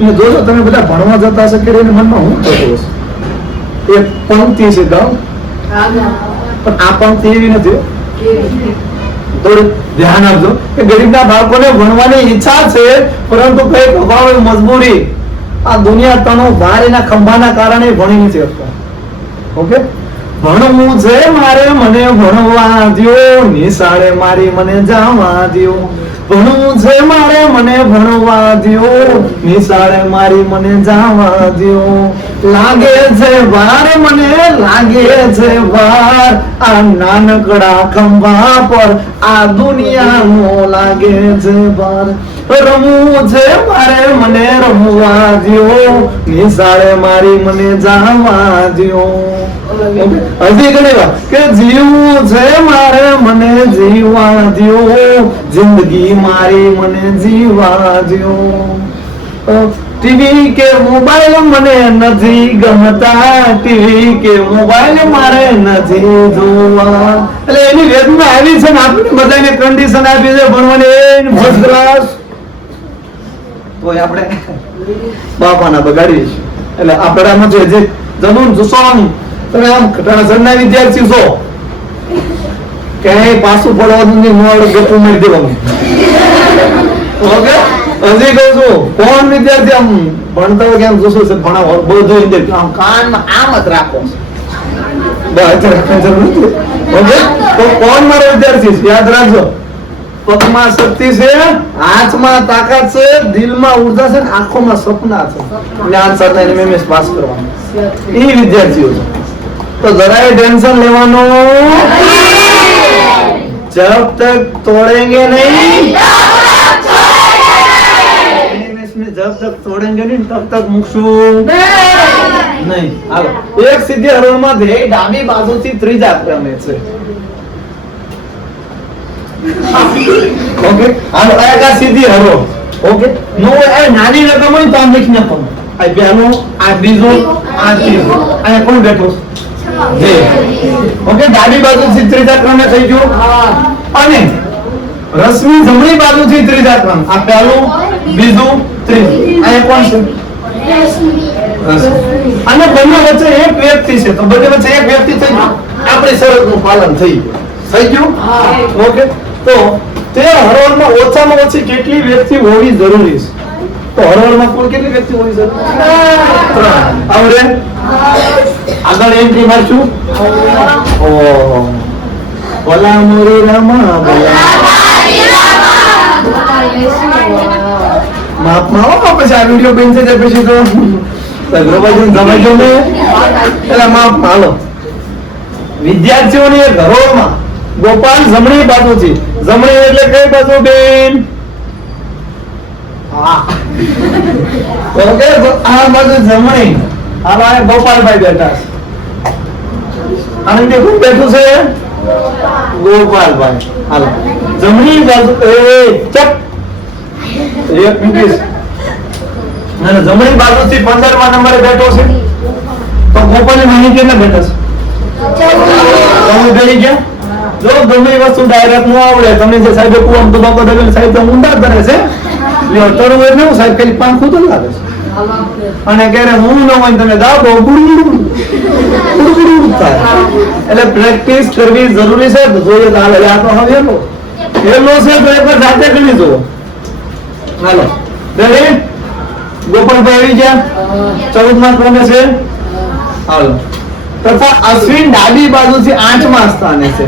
એને જોજો તમે બધા ભણવા જતા હશે કે એને મનમાં હું થતું હશે એક પંક્તિ છે ગાવ પણ આ પંક્તિ એવી નથી થોડું ધ્યાન આપજો કે ગરીબના બાળકોને ભણવાની ઈચ્છા છે પરંતુ કઈક અભાવ મજબૂરી આ દુનિયા તનો ભારેના ખંભાના કારણે ભણી નથી શકતા ઓકે ભણવું છે મારે મને ભણવા દ્યો નિશાળે મારી મને જવા દ્યો ભણવું છે મારે મને ભણવા દ્યો નિશાળે મારી મને જવા દ્યો લાગે છે ભાર મને લાગે છે ભાર આ નાનકડા ખંભા પર આ દુનિયાનો લાગે છે ભાર રમવું છે મારે મને રમવા દ્યો નિશાળે મારી મને જવા દ્યો હજી ઘણી વાર કે જીવવું છે મારે મને જીવવા દ્યો જિંદગી મારી મને જીવવા દ્યો ટીવી કે મોબાઈલ મને નથી ગમતા ટીવી કે મોબાઈલ મારે નથી જોવા એટલે એની વેદના આવી છે ને આપણે બધાને કન્ડિશન આપી છે ભણવાની ફર્સ્ટ ક્લાસ તો આપણે બાપાના બગાડીએ છીએ એટલે આપણે આમાં જે જમીન જુસોન તમે આમ ઘટના વિદ્યાર્થી છો કે પાછું પડવાનું નહીં મોડ ગપું મારી દેવાનું ઓકે હજી કહું છું કોણ વિદ્યાર્થી આમ ભણતા હોય કે આમ જોશું છે ભણાવો બધું આમ કાનમાં આમ જ રાખો બસ જરૂર નથી ઓકે તો કોણ મારો વિદ્યાર્થી છે યાદ રાખજો પગમાં શક્તિ છે હાથમાં તાકાત છે દિલમાં ઉર્જા છે આંખોમાં સપના છે જ્ઞાન સાધના એમએમએસ પાસ કરવાનું એ વિદ્યાર્થીઓ છે तो जरा टेंशन लेवानो जब तक तोड़ेंगे नहीं इसमें जब तक तोड़ेंगे नहीं तब तक मुक्शु नहीं हालो एक सीधी हरोળ માં દે ડાબી બાજુથી ત્રીજા ક્રમે છે ઓકે હાલો આ સીધી હરોળ ઓકે નો એ નાની રકમ હોય તો આમ લખી નાખો આ પહેલો આ બીજો આ ત્રીજો આ કોણ બેઠો ઓકે ડાબી બાજુથી ત્રીજા ક્રમે થઈ ગયો અને રશ્મિ જમણી બાજુથી ત્રીજા ક્રમ આ પહેલું બીજું ત્રીજું આ કોણ છે અને બંને વચ્ચે એક વ્યક્તિ છે તો બંને વચ્ચે એક વ્યક્તિ થઈ ગયો આપણી શરતનું પાલન થઈ ગયું ઓકે તો તે હરોળમાં ઓછામાં ઓછી કેટલી વ્યક્તિ હોવી જરૂરી છે તો હરોળમાં કુલ કેટલી વ્યક્તિ હોવી જરૂરી છે 3 આવડે આગળ એન્ટ્રી મારશું ઓહો બોલા મોરી રામા બોલા માપ માં પછી આ વિડિયો બનશે તે પછી તો સગ્રબાજુ ગમાજો ને એટલે માપ હાલો વિદ્યાર્થીઓની એક હરોળમાં ગોપાલ જમણી બાજુથી જમણી એટલે કઈ બાજુ બેન હા ઓકે આ બાજુ જમણી આ ગોપાલભાઈ બેઠા આનંદી કોણ બેઠું છે ગોપાલભાઈ. હાલો જમણી બાજુ ચપ એક મિનિટ. અને જમણી બાજુથી 15મા નંબરે બેઠો છે તો ગોપાલની માહિતી કેટલા બેઠા છે? તમે ગણી ગયા? જો ગમે એ વસ્તુ ડાયરેક્ટ ન આવડે, તમને જે સાહેબ કુવામ તો બાપો દવેલ સાહેબ તો ઊંડા કરે છે, લ્યો તરવું એટલે હું સાહેબ ખાલી પાન ખુદ જ લાગે છે. અને ક્યારે હું ન હોય તમે દાબો ગુડું થાય. એટલે પ્રેક્ટિસ કરવી જરૂરી છે. તો જોઈએ તો હાલે આ તો હવે એલો છે તો એકવાર જાતે કરી જુઓ. હાલો રેડી? ગોપાલભાઈ આવી ગયા 14મા ક્રમે છે. હાલો તથા અશ્વિન ડાબી બાજુથી 8મા સ્થાને છે.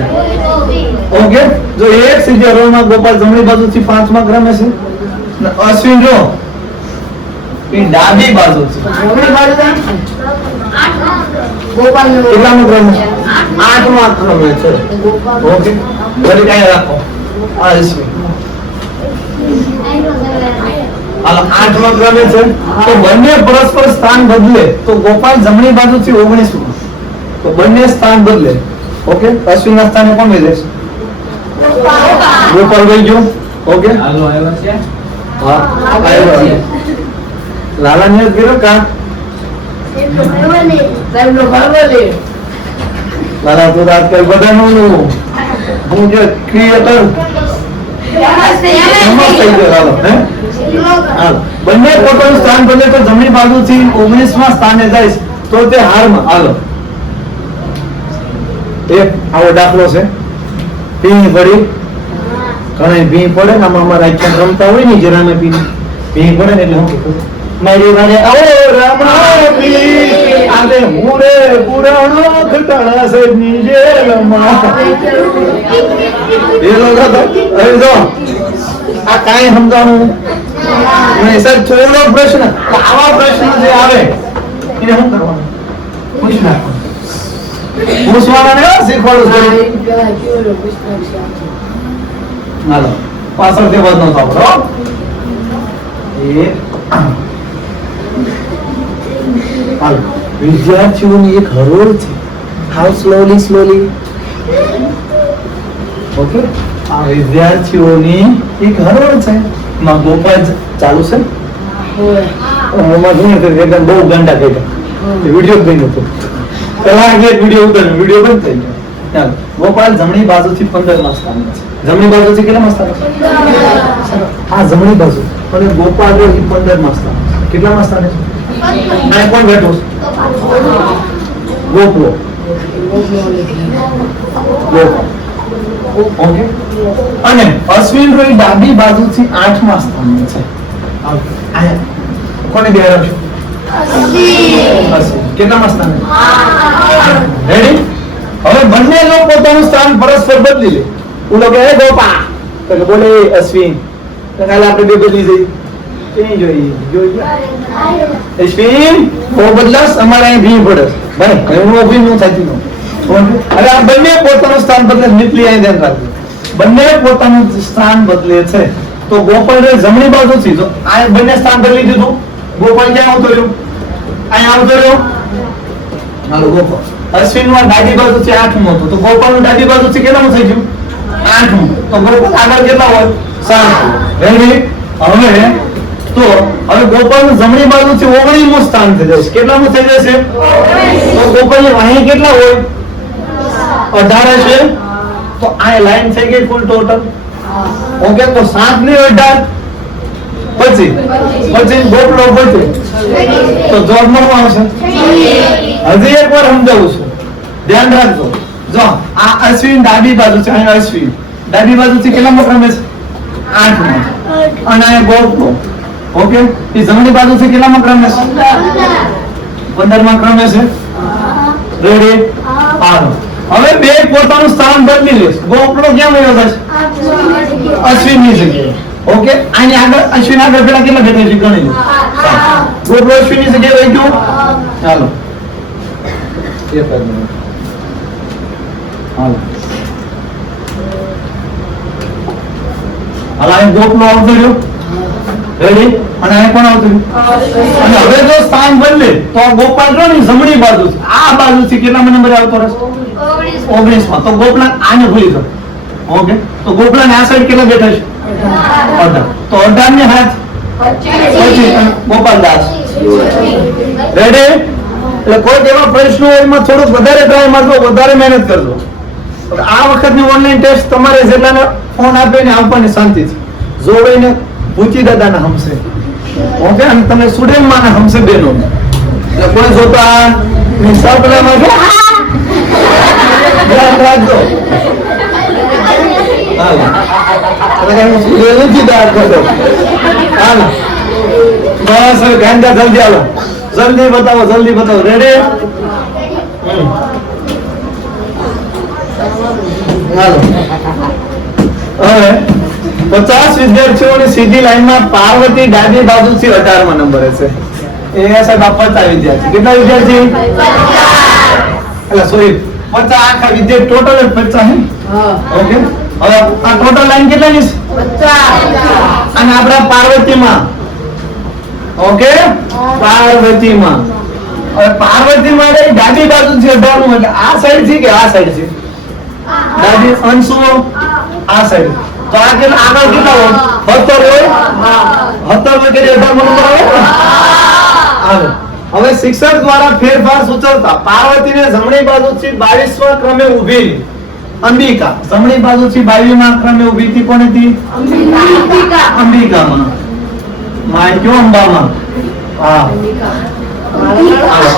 ઓકે, જો એક સીધી રોમાં ગોપાલ જમણી બાજુથી 5મા ક્રમે છે અને અશ્વિન જો એ ડાબી બાજુથી કેટલામો ક્રમ? 8મા ક્રમે છે. ઓકે, ફરી કાંઈ રાખો આ અશ્વિન હાલ 8મા ક્રમે છે. તો બંને પરસ્પર સ્થાન બદલે તો ગોપાલ જમણી બાજુથી 19મા, તો બંને સ્થાન બદલે. ઓકે, અશ્વિનના સ્થાને કોણ વહી જશે? ગોપાલ વહી ગયો. ઓકે, હાલો આવ્યા છે. હા આવ્યો છે. લાલા ને ગયો કા લાલા તો આજકાલ બધાનું હું જે ક્રિએટર ફેમસ થઈ ગયો. લાલો હે હાલો બંને પોતાનું સ્થાન બદલે તો જમણી બાજુથી 19મા સ્થાને જાય તો તે હારમાં. હાલો એક આવો દાખલો છે. ભીંગ પડી, ઘણા ભીંગ પડે ને આમાં અમારા આખ્યાન રમતા હોય ને જરામે ભીંગ પડે ને એટલે હું કીધું મારી વારે આવો રમાવી આલે મુરે પુરાણો ખટાણા સજની જેલમાં એ લોકો તો હવે જો આ કાંઈ સમજાણું નહીં સર. થોડો પ્રશ્ન, આવા પ્રશ્ન જે આવે એને શું કરવાનું? પૂછી નાખવાનું. પૂછવાના ને શીખવાડું છું. હાલો પાછળથી વધુ ન થાવ. હાલો વિદ્યાર્થીઓની એક હરોળ છે. હાઉ સ્લોલી ઓકે, આ વિદ્યાર્થીઓની એક હરોળ છે. માં ગોપાલ ચાલુ છે. એકદમ બહુ ગંડા કર્યા વિડીયો બની હતો. કલાક એક વિડીયો ઉતાર્યો, વિડીયો બંધ થઈ ગયો. ચાલો ગોપાલ જમણી બાજુથી 15મા સ્થાને છે. જમણી બાજુથી કેટલામા સ્થાને? આ જમણી બાજુ અને ગોપાલ 15મા સ્થાને. કેટલામા સ્થાને છે? આ કોણ બેઠો છે? ગોપલો. ઓકે, અને અશ્વિન રોય ડાબી બાજુથી 8મા સ્થાને છે. કોને બેહારો છો? અશ્વિન કેટલામા સ્થાને? રેડી? હવે બંને લોકો પોતાનું સ્થાન પરસ્પર બદલી લે. હું લોકો એ ગોપા તો બોલે અશ્વિન તો કાલે આપણે બે બદલી જઈએ. કેની જોઈ અશ્વિન કો બદલાસ અમારે અહીં ભી પડે ભાઈ હું અભી નું થતી નો. હવે આ બંને પોતાનું સ્થાન બદલે. નીકળી અહીં ધ્યાન રાખજો, બંને પોતાનું સ્થાન બદલે છે. તો ગોપાલ જમણી બાજુથી તો આ બંને સ્થાન બદલી દીધું. ગોપાલ ક્યાં આવતો રહ્યો? અહીં આવતો રહ્યો. હાલો ગોપાલ અશ્વિન નું ડાબી બાજુથી 8મું હતું તો ગોપાલ નું ડાબી બાજુથી કેટલામું થઈ ગયું? 8મું. તો ગોપાલ આગળ કેટલા હોય? 7. રેડી? હવે તો હવે ગોપાલ નું જમણી બાજુથી 19મું સ્થાન થઈ જશે. કેટલામું થઈ જશે? તો ગોપાલ ની અહીં કેટલા હોય? 18 છે. તો આ લાઈન થઈ ગઈ કુલ ટોટલ. ઓકે, તો 7 ની 18 પછી ગોપલો પછી તો જોબ માં આવશે. હજી એકવાર સમજાવું છું, ધ્યાન રાખજો. જો આ અશ્વિન ડાબી બાજુ છે, અહીં અશ્વિન ડાબી બાજુથી કેટલામો ક્રમે છે? 8મો. અને આ ગોપલો ઓકે એ જમણી બાજુથી કેટલામો ક્રમે છે? 15મા ક્રમે છે. રેડી? હાલો હવે બે પોતાનું સ્થાન બદલી લેશે. ગોપલો ક્યાં વયો જશે? અશ્વિન ની જગ્યાએ. ઓકે, આની આગળ અશ્વિન આગળ પેલા કેટલા બેઠા છે ગણી લો. ગોપલો અશ્વિન ની જગ્યાએ વહી ગયો. ચાલો હાલ અહીં ગોપલો આવતો રહ્યો. રેડી? અને અહીં કોણ આવતું રહ્યું? અને હવે જો સ્થાન બદલે તો ગોપાલ જો ને જમણી બાજુ આ બાજુથી કેટલા નંબરે આવતો રહેશે? 19 માં. તો ગોપલા આને ભૂલી જાઓ. ઓકે, તો ગોપલા આ સાઈડ કેટલા બેઠા છે? 18. તો 18 ને હાથ 25 અને ગોપાલદાસ રેડી. એટલે કોઈ એવા પ્રશ્નો હોય એમાં થોડુંક વધારે ટ્રાય મારજો, વધારે મહેનત કરજો. આ વખતની ઓનલાઈન ટેસ્ટ તમારે જેટલાને ફોન આપીને આપવાની શાંતિથી જોડેને પૂછી દાદાના હમશે. ઓકે, અને તમે સુડેલમાંના હમશે બેનો. એટલે કોઈ જોતા નિશાળમાં ધ્યાન રાખજો. હાલો, હું સુડેલ નથી દાદ કરતો. હાલો બસ, હવે ગાંડા જલ્દી હાલો, જલ્દી બતાવો, જલ્દી બતાવો. રેડી? હાલો, હવે 50 વિદ્યાર્થીઓની સીધી લાઈનમાં પાર્વતી ડાબી બાજુથી 18માં નંબરે છે. એ સાહેબ આ 50 વિદ્યાર્થી. કેટલા વિદ્યાર્થી? 50. એટલે સોરી 50 આખા વિદ્યાર્થી ટોટલ 50 હે. ઓકે, હવે આ ટોટલ લાઈન કેટલાની છે? 50. અને આપણા પાર્વતીમાં. ઓકે, પાર્વતીમાં. હવે પાર્વતીમાં ડાબી બાજુથી 18 એટલે આ સાઈડ થી કે આ સાઈડ થી? ડાબી અંશો આ સાઈડ. તો આ કેટલા આગળ કેટલા હોય? 17 હોય. 17 માં કેટલી 18 નંબર આવે? હવે શિક્ષક દ્વારા ફેરફાર સૂચવતા પાર્વતીને જમણી બાજુથી 22મા ક્રમે ઊભી અંબિકા. જમણી બાજુથી 22મા ક્રમે ઊભી હતી. કોણ હતી? અંબિકામાં. માં કયો? અંબામાં. હા,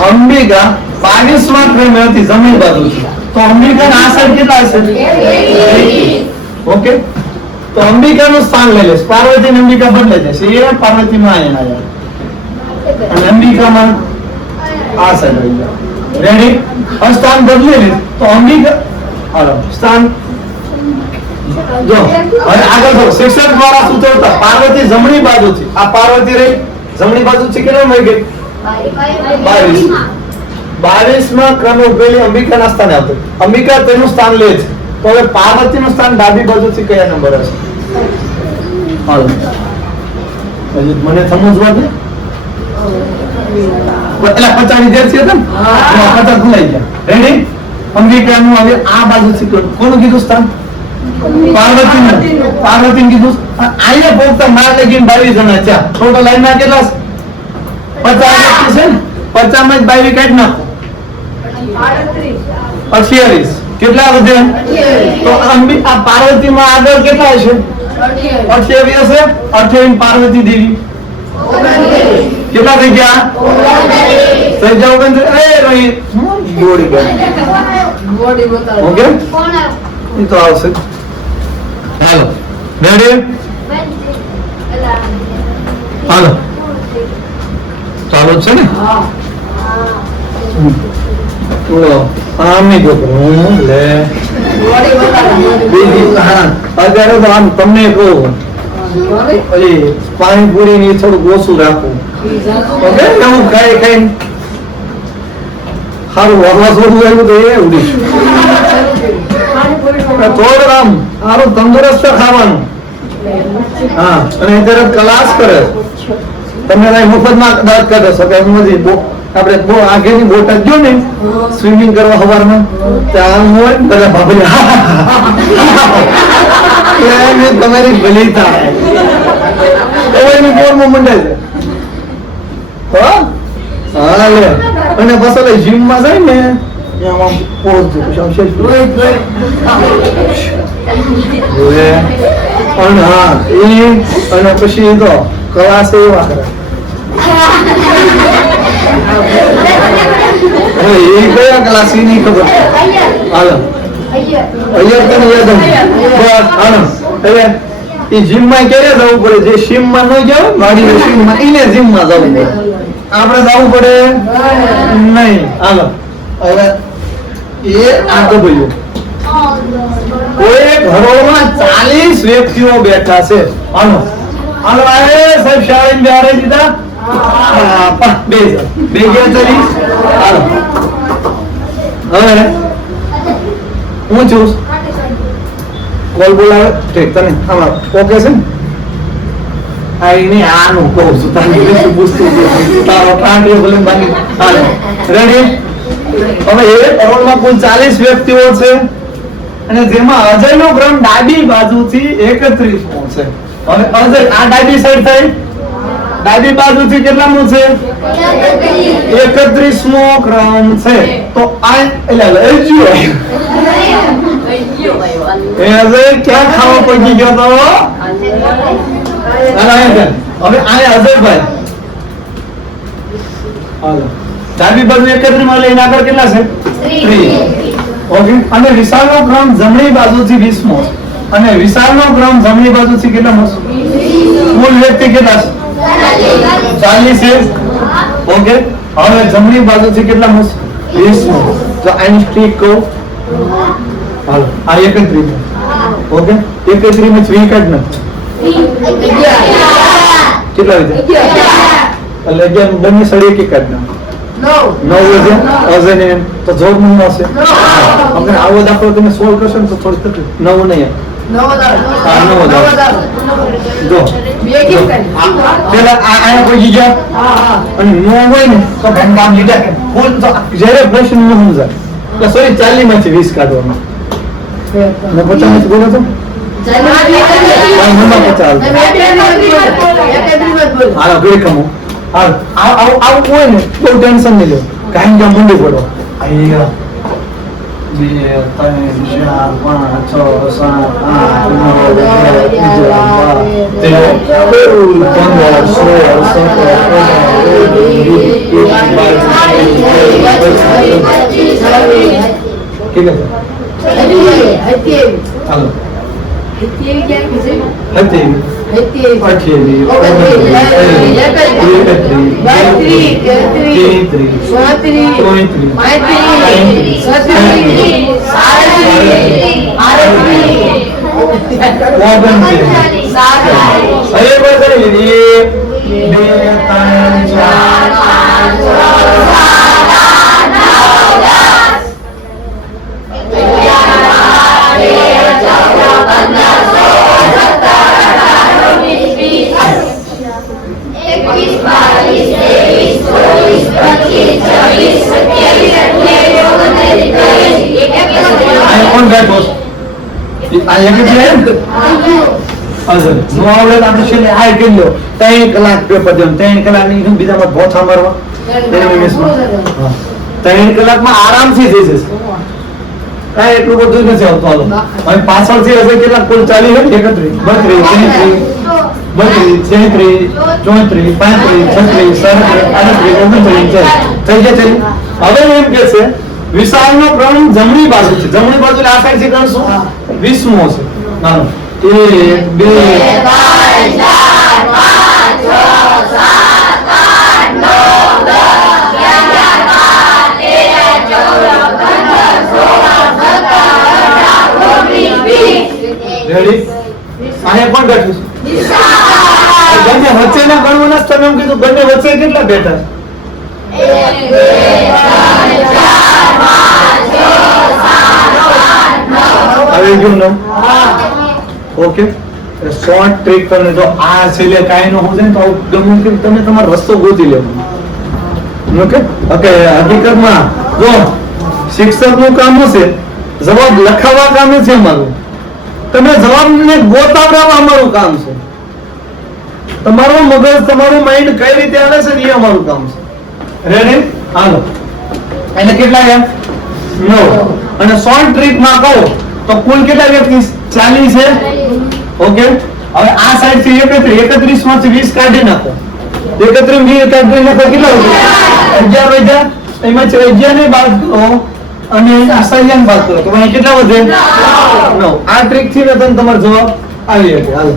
અંબિકા 22મા ક્રમે હતી જમણી બાજુથી. તો અંબિકા આ સાઈડ કેટલા હશે? ઓકે, તો અંબિકાનું સ્થાન લઈ લેશે. પાર્વતી અને અંબિકા બદલાઈ જશે. એ પાર્વતીમાં અહીંયા આવ્યા અને અંબિકામાં આ સાઈડ આવી ગયા. રેડી? સ્થાન બદલી લે તો અંબિકા હાલો સ્થાન જો. હવે આગળ જો શિક્ષક દ્વારા સૂચવતા પાર્વતી જમણી બાજુથી. આ પાર્વતી રહી જમણી બાજુથી કેટલા મળી ગઈ? 22. 22મા ક્રમે ઉભેલી અંબિકાના સ્થાને આવતી. અંબિકા તેનું સ્થાન લે છે. તો હવે પાર્વતીનું સ્થાન ડાબી બાજુથી કયા નંબર હશે? હાલો, મને સમજવા દે. એટલે 50 વિદ્યાર્થી હતા ને, 50 ભૂલાઈ ગયા. રેડી? અંબિકાનું હવે આ બાજુથી કોનું કીધું સ્થાન? પાર્વતીનું. પાર્વતીનું કીધું. અહીંયા પોગતા માર લગીને 22 જણા છે. ટોટલ લાઈનમાં કેટલા છે? 50 વ્યક્તિ છે ને. 50 માં જ 22 કાઢી નાખો. 28. કેટલા વધે? તો આ પાર્વતીમાં આગળ કેટલા હશે? 28 હશે. 28 પાર્વતી દેવી કેટલા થઈ ગયા? થઈ જાવ બંધ. એ રોહિત બોડી ઓકે, એ તો આવશે. હાલો, રેડી? હાલો, ચાલુ છે ને? આમી છોકરું લે અત્યારે તો આમ તમને કહું પાણીપુરી ની થોડુંક ઓછું રાખવું. ઓકે, એવું ખાઈ ખાઈ સારું વાગવા થોડું આવ્યું તો એ ઉડી થોડું આમ સારું તંદુરસ્ત ખાવાનું. હા, અને અત્યારે ક્લાસ કરે તમે કઈ મફતમાં દાંત કાઢો છો કે આપણે આગળની બોટ ગયો ને સ્વિમિંગ કરવા સવારમાં ત્યાં હોય બધા ભાભી તમારી ભલી થાય એની બોર્ડમાં મંડાય છે. હા લે, અને બસ એટલે જીમમાં જાય ને એમાં પોઝ અને હા એ અને પછી તો ક્લાસ એવા કરે. એ કયા ક્લાસ ની ખબર? હાલો અહીંયા તને યાદ બસ હાલો. હવે એ જીમ માં ક્યારે જવું પડે? જે જીમ માં ન જાવ મારી જીમ માં એને જીમ માં જવું પડે. આપણે જવું પડે નહીં. હાલો, હવે એ આ ગયું કોઈ ઘરોમાં 40 વ્યક્તિઓ બેઠા છે. હાલો હાલો, સાહેબ શાળા બેહાડી દીધા. બે ગયા 40. હાલો, હવે હું છું કોલ બોલાવે. ઠીક, તને આમાં ઓકે છે ને? આ નહીં આનું કહું છું તારું પૂછતું તારો કાંડિયો બોલે બાકી. હાલો, રેડી? હવે 1 કરોડમાં કુલ 40 વ્યક્તિઓ છે અને જેમાં અજયનો ક્રમ ડાબી બાજુથી 31મો છે. હવે અજય આ ડાબી સાઈડ થઈ, ડાબી બાજુથી કેટલામો છે? 31મો ક્રમ છે. તો આ એટલે અજય ક્યાં ખાવા પડી ગયો તો? હવે આ અજયભાઈ હાલો ડાબી બાજુ 31 માં લઈને આગળ કેટલા છે? 3. ઓકે. અને વિશાલનો ક્રમ જમણી બાજુથી 20મો અને વિશાલનો ક્રમ જમણી બાજુથી કેટલામો છે? કુલ વ્યક્તિ કેટલા છે? 40 છે. ઓકે. હવે જમણી બાજુથી કેટલામો છે? 20મો. તો આની સ્ટ્રીક કહો. હાલો આ 31. ઓકે. 31 માં 3 કાઢ નાખ. કેટલા વિધે? એટલે 11 બંને સડી કે કાઢ નાખ. 9 છે. અજયને તો જોબ નું હશે. આપણે આવો દાખલો તમે સોલ્વ કરશો ને તો થોડી તકલીફ. 9 નહીં. 9 જો પેલા આ કોઈ ગયા અને નો હોય ને તો ઘણ કામ લીધા કે ફૂલ તો જ્યારે પ્રશ્ન ન સમજાય તો સોરી 40 માંથી 20 કાઢવાનો. ને 50 માંથી બોલો તો 50 હાલો બે કમો. આવું હોય ને બહુ ટેન્શન નહીં લો. કાંઈ જ્યાં મૂંડી પડો. અહીંયા 2 3 4 5 6 7 પેપર દે 3 કલાકની બીજામાં ગોથા મારવા 3 કલાકમાં આરામથી થઈ જશે. કાંઈ એટલું બધું નથી આવતું. હાલો હવે પાછળથી હશે કેટલા કુલ 40 32 33 થઈ જાય. હવે એમ કે છે વિશાલનો ક્રમ જમણી બાજુ છે. જમણી બાજુ આ સાઈડ થી ગણશું 20મો છે. હાલો 1 2 રેડી. આને પણ ગઠું બંને વચ્ચે ના ગણવાના. તમે એમ કીધું બંને વચ્ચે કેટલા બેઠા? 1 2 3 4 5 6 7 8 9 આવી ગયું ને? ઓકે. શોર્ટ ટ્રીક કરીને જો આ છેલ્લે કાંઈ ન હોય ને તો ગમે તેમ તમે તમારો રસ્તો ગોતી લેવો. ઓકે. ઓકે. હકીકતમાં જો શિક્ષકનું કામ હશે જવાબ લખાવવા કામ છે અમારું. તમે જવાબને ગોતાવડાવવા અમારું કામ છે. તમારું મગજ તમારું માઇન્ડ કઈ રીતે આવે છે ને એ અમારું કામ છે. રેડી? હાલો એટલે કેટલા ગયા? 9. અને શોર્ટ ટ્રીક માં કહો તો કુલ કેટલા વ્યક્તિ? 40 છે. ઓકે. હવે આ સાઈડ થી 31 માંથી 20 કાઢી નાખો. 31 કાઢી નાખો કેટલા વધે? 11 વધ્યા. એમાં 11 ને બાદ કરો અને અસહ્યન બાદ કરો તો અહીં કેટલા વધે? 9. આ ટ્રીક થી તમારો જવાબ આવી શકે. હાલો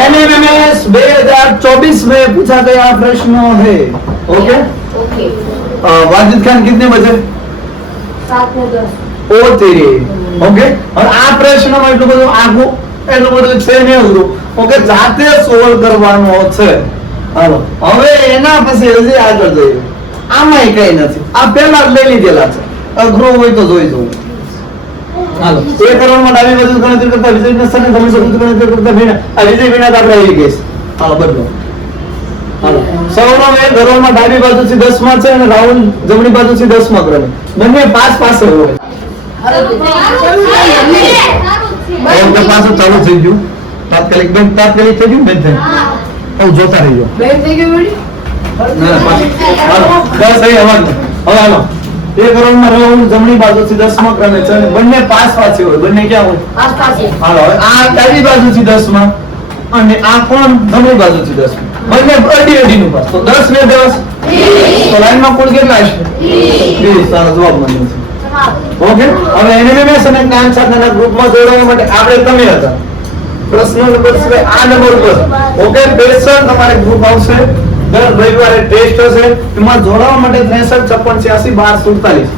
एनएमएमएस 2024 में पूछा गया प्रश्न है. ओके. वाजिद खान कितने बजे? 7 ने 10. ओ तेरी. ओके. और આ પ્રશ્નમાં એટલું બધું આગું એટલું બધું છે ને એવું. ઓકે. જાતે સોલ્વ કરવાનો છે. હાલો હવે એના પછી હજી આગળ જઈએ. આમાંય કઈ નથી. આ પહેલા જ લઈ લીધેલા છે. અઘરો હોય તો જોઈ જવું. હાલો 1 કરોડમાં ડાબી બાજુ ગણતરી કરતા વિજયના સ્થાને તમે સૌથી ગણતરી કરતા ભીના આ વિજય ભીના તો આપણે આવી ગઈ. હાલો બદલો. હાલો. સૌરવ એ ધોરણમાં ડાબી બાજુથી 10 માં છે અને રાહુલ જમણી બાજુથી 10 માં ક્રમે. બંને પાસ પાસે હોય. હવે પાછું ચાલુ થઈ ગયું. તાત્કાલિક થઈ ગયું બેન થઈ. હું જોતા રહીજો. ના, પાછું. હાલો. 10 અહીં અવાજ. હવે હાલો. એક રાઉન્ડમાં રાહુલ જમણી બાજુથી 10 માં ક્રમે છે અને બંને પાસ પાસે હોય. બંને ક્યાં હોય? હાલો. હવે આ ડાબી બાજુથી 10 માં અને આ કોણ જમણી બાજુથી 10 માં. બંને અડી અડીનું પાસ. તો 10 ને 10 તો લાઈનમાં કુલ કેટલા હશે? 20. સારો જવાબ મળ્યો છે. ઓકે. હવે એનિમેશન અને જ્ઞાન સાધનાના ગ્રુપમાં જોડાવા માટે આપણે તમે હતા. પ્રશ્ન નંબર છે આ નંબર પર. ઓકે. 63 તમારે ગ્રુપ આવશે. દર રવિવારે ટેસ્ટ હશે. એમાં જોડાવા માટે 63 56 86 12 47.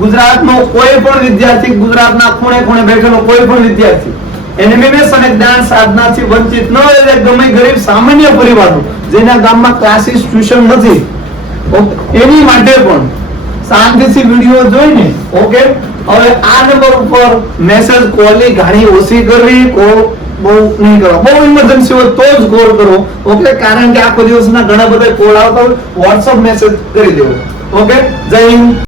ગુજરાતનો કોઈ પણ વિદ્યાર્થી, ગુજરાતના ખૂણે ખૂણે બેઠેલો કોઈ પણ વિદ્યાર્થી એનિમેશન અને જ્ઞાન સાધનાથી વંચિત ન રહે, ગમે ગરીબ સામાન્ય પરિવારનું જેના ગામમાં ક્લાસીસ ટ્યુશન નથી, એની માટે પણ શાંતિથી વિડિયો જોઈને ઓકે. હવે આ નંબર ઉપર મેસેજ કોલની ઘણી ઓછી કરવી, કોલ બહુ નહીં કરો. બહુ ઇમરજન્સી હોય તો જ કોલ કરો ઓકે. કારણ કે આખો દિવસના ઘણા બધા કોલ આવતા હોય, WhatsApp મેસેજ કરી દેવો ઓકે. જય હિન્દ.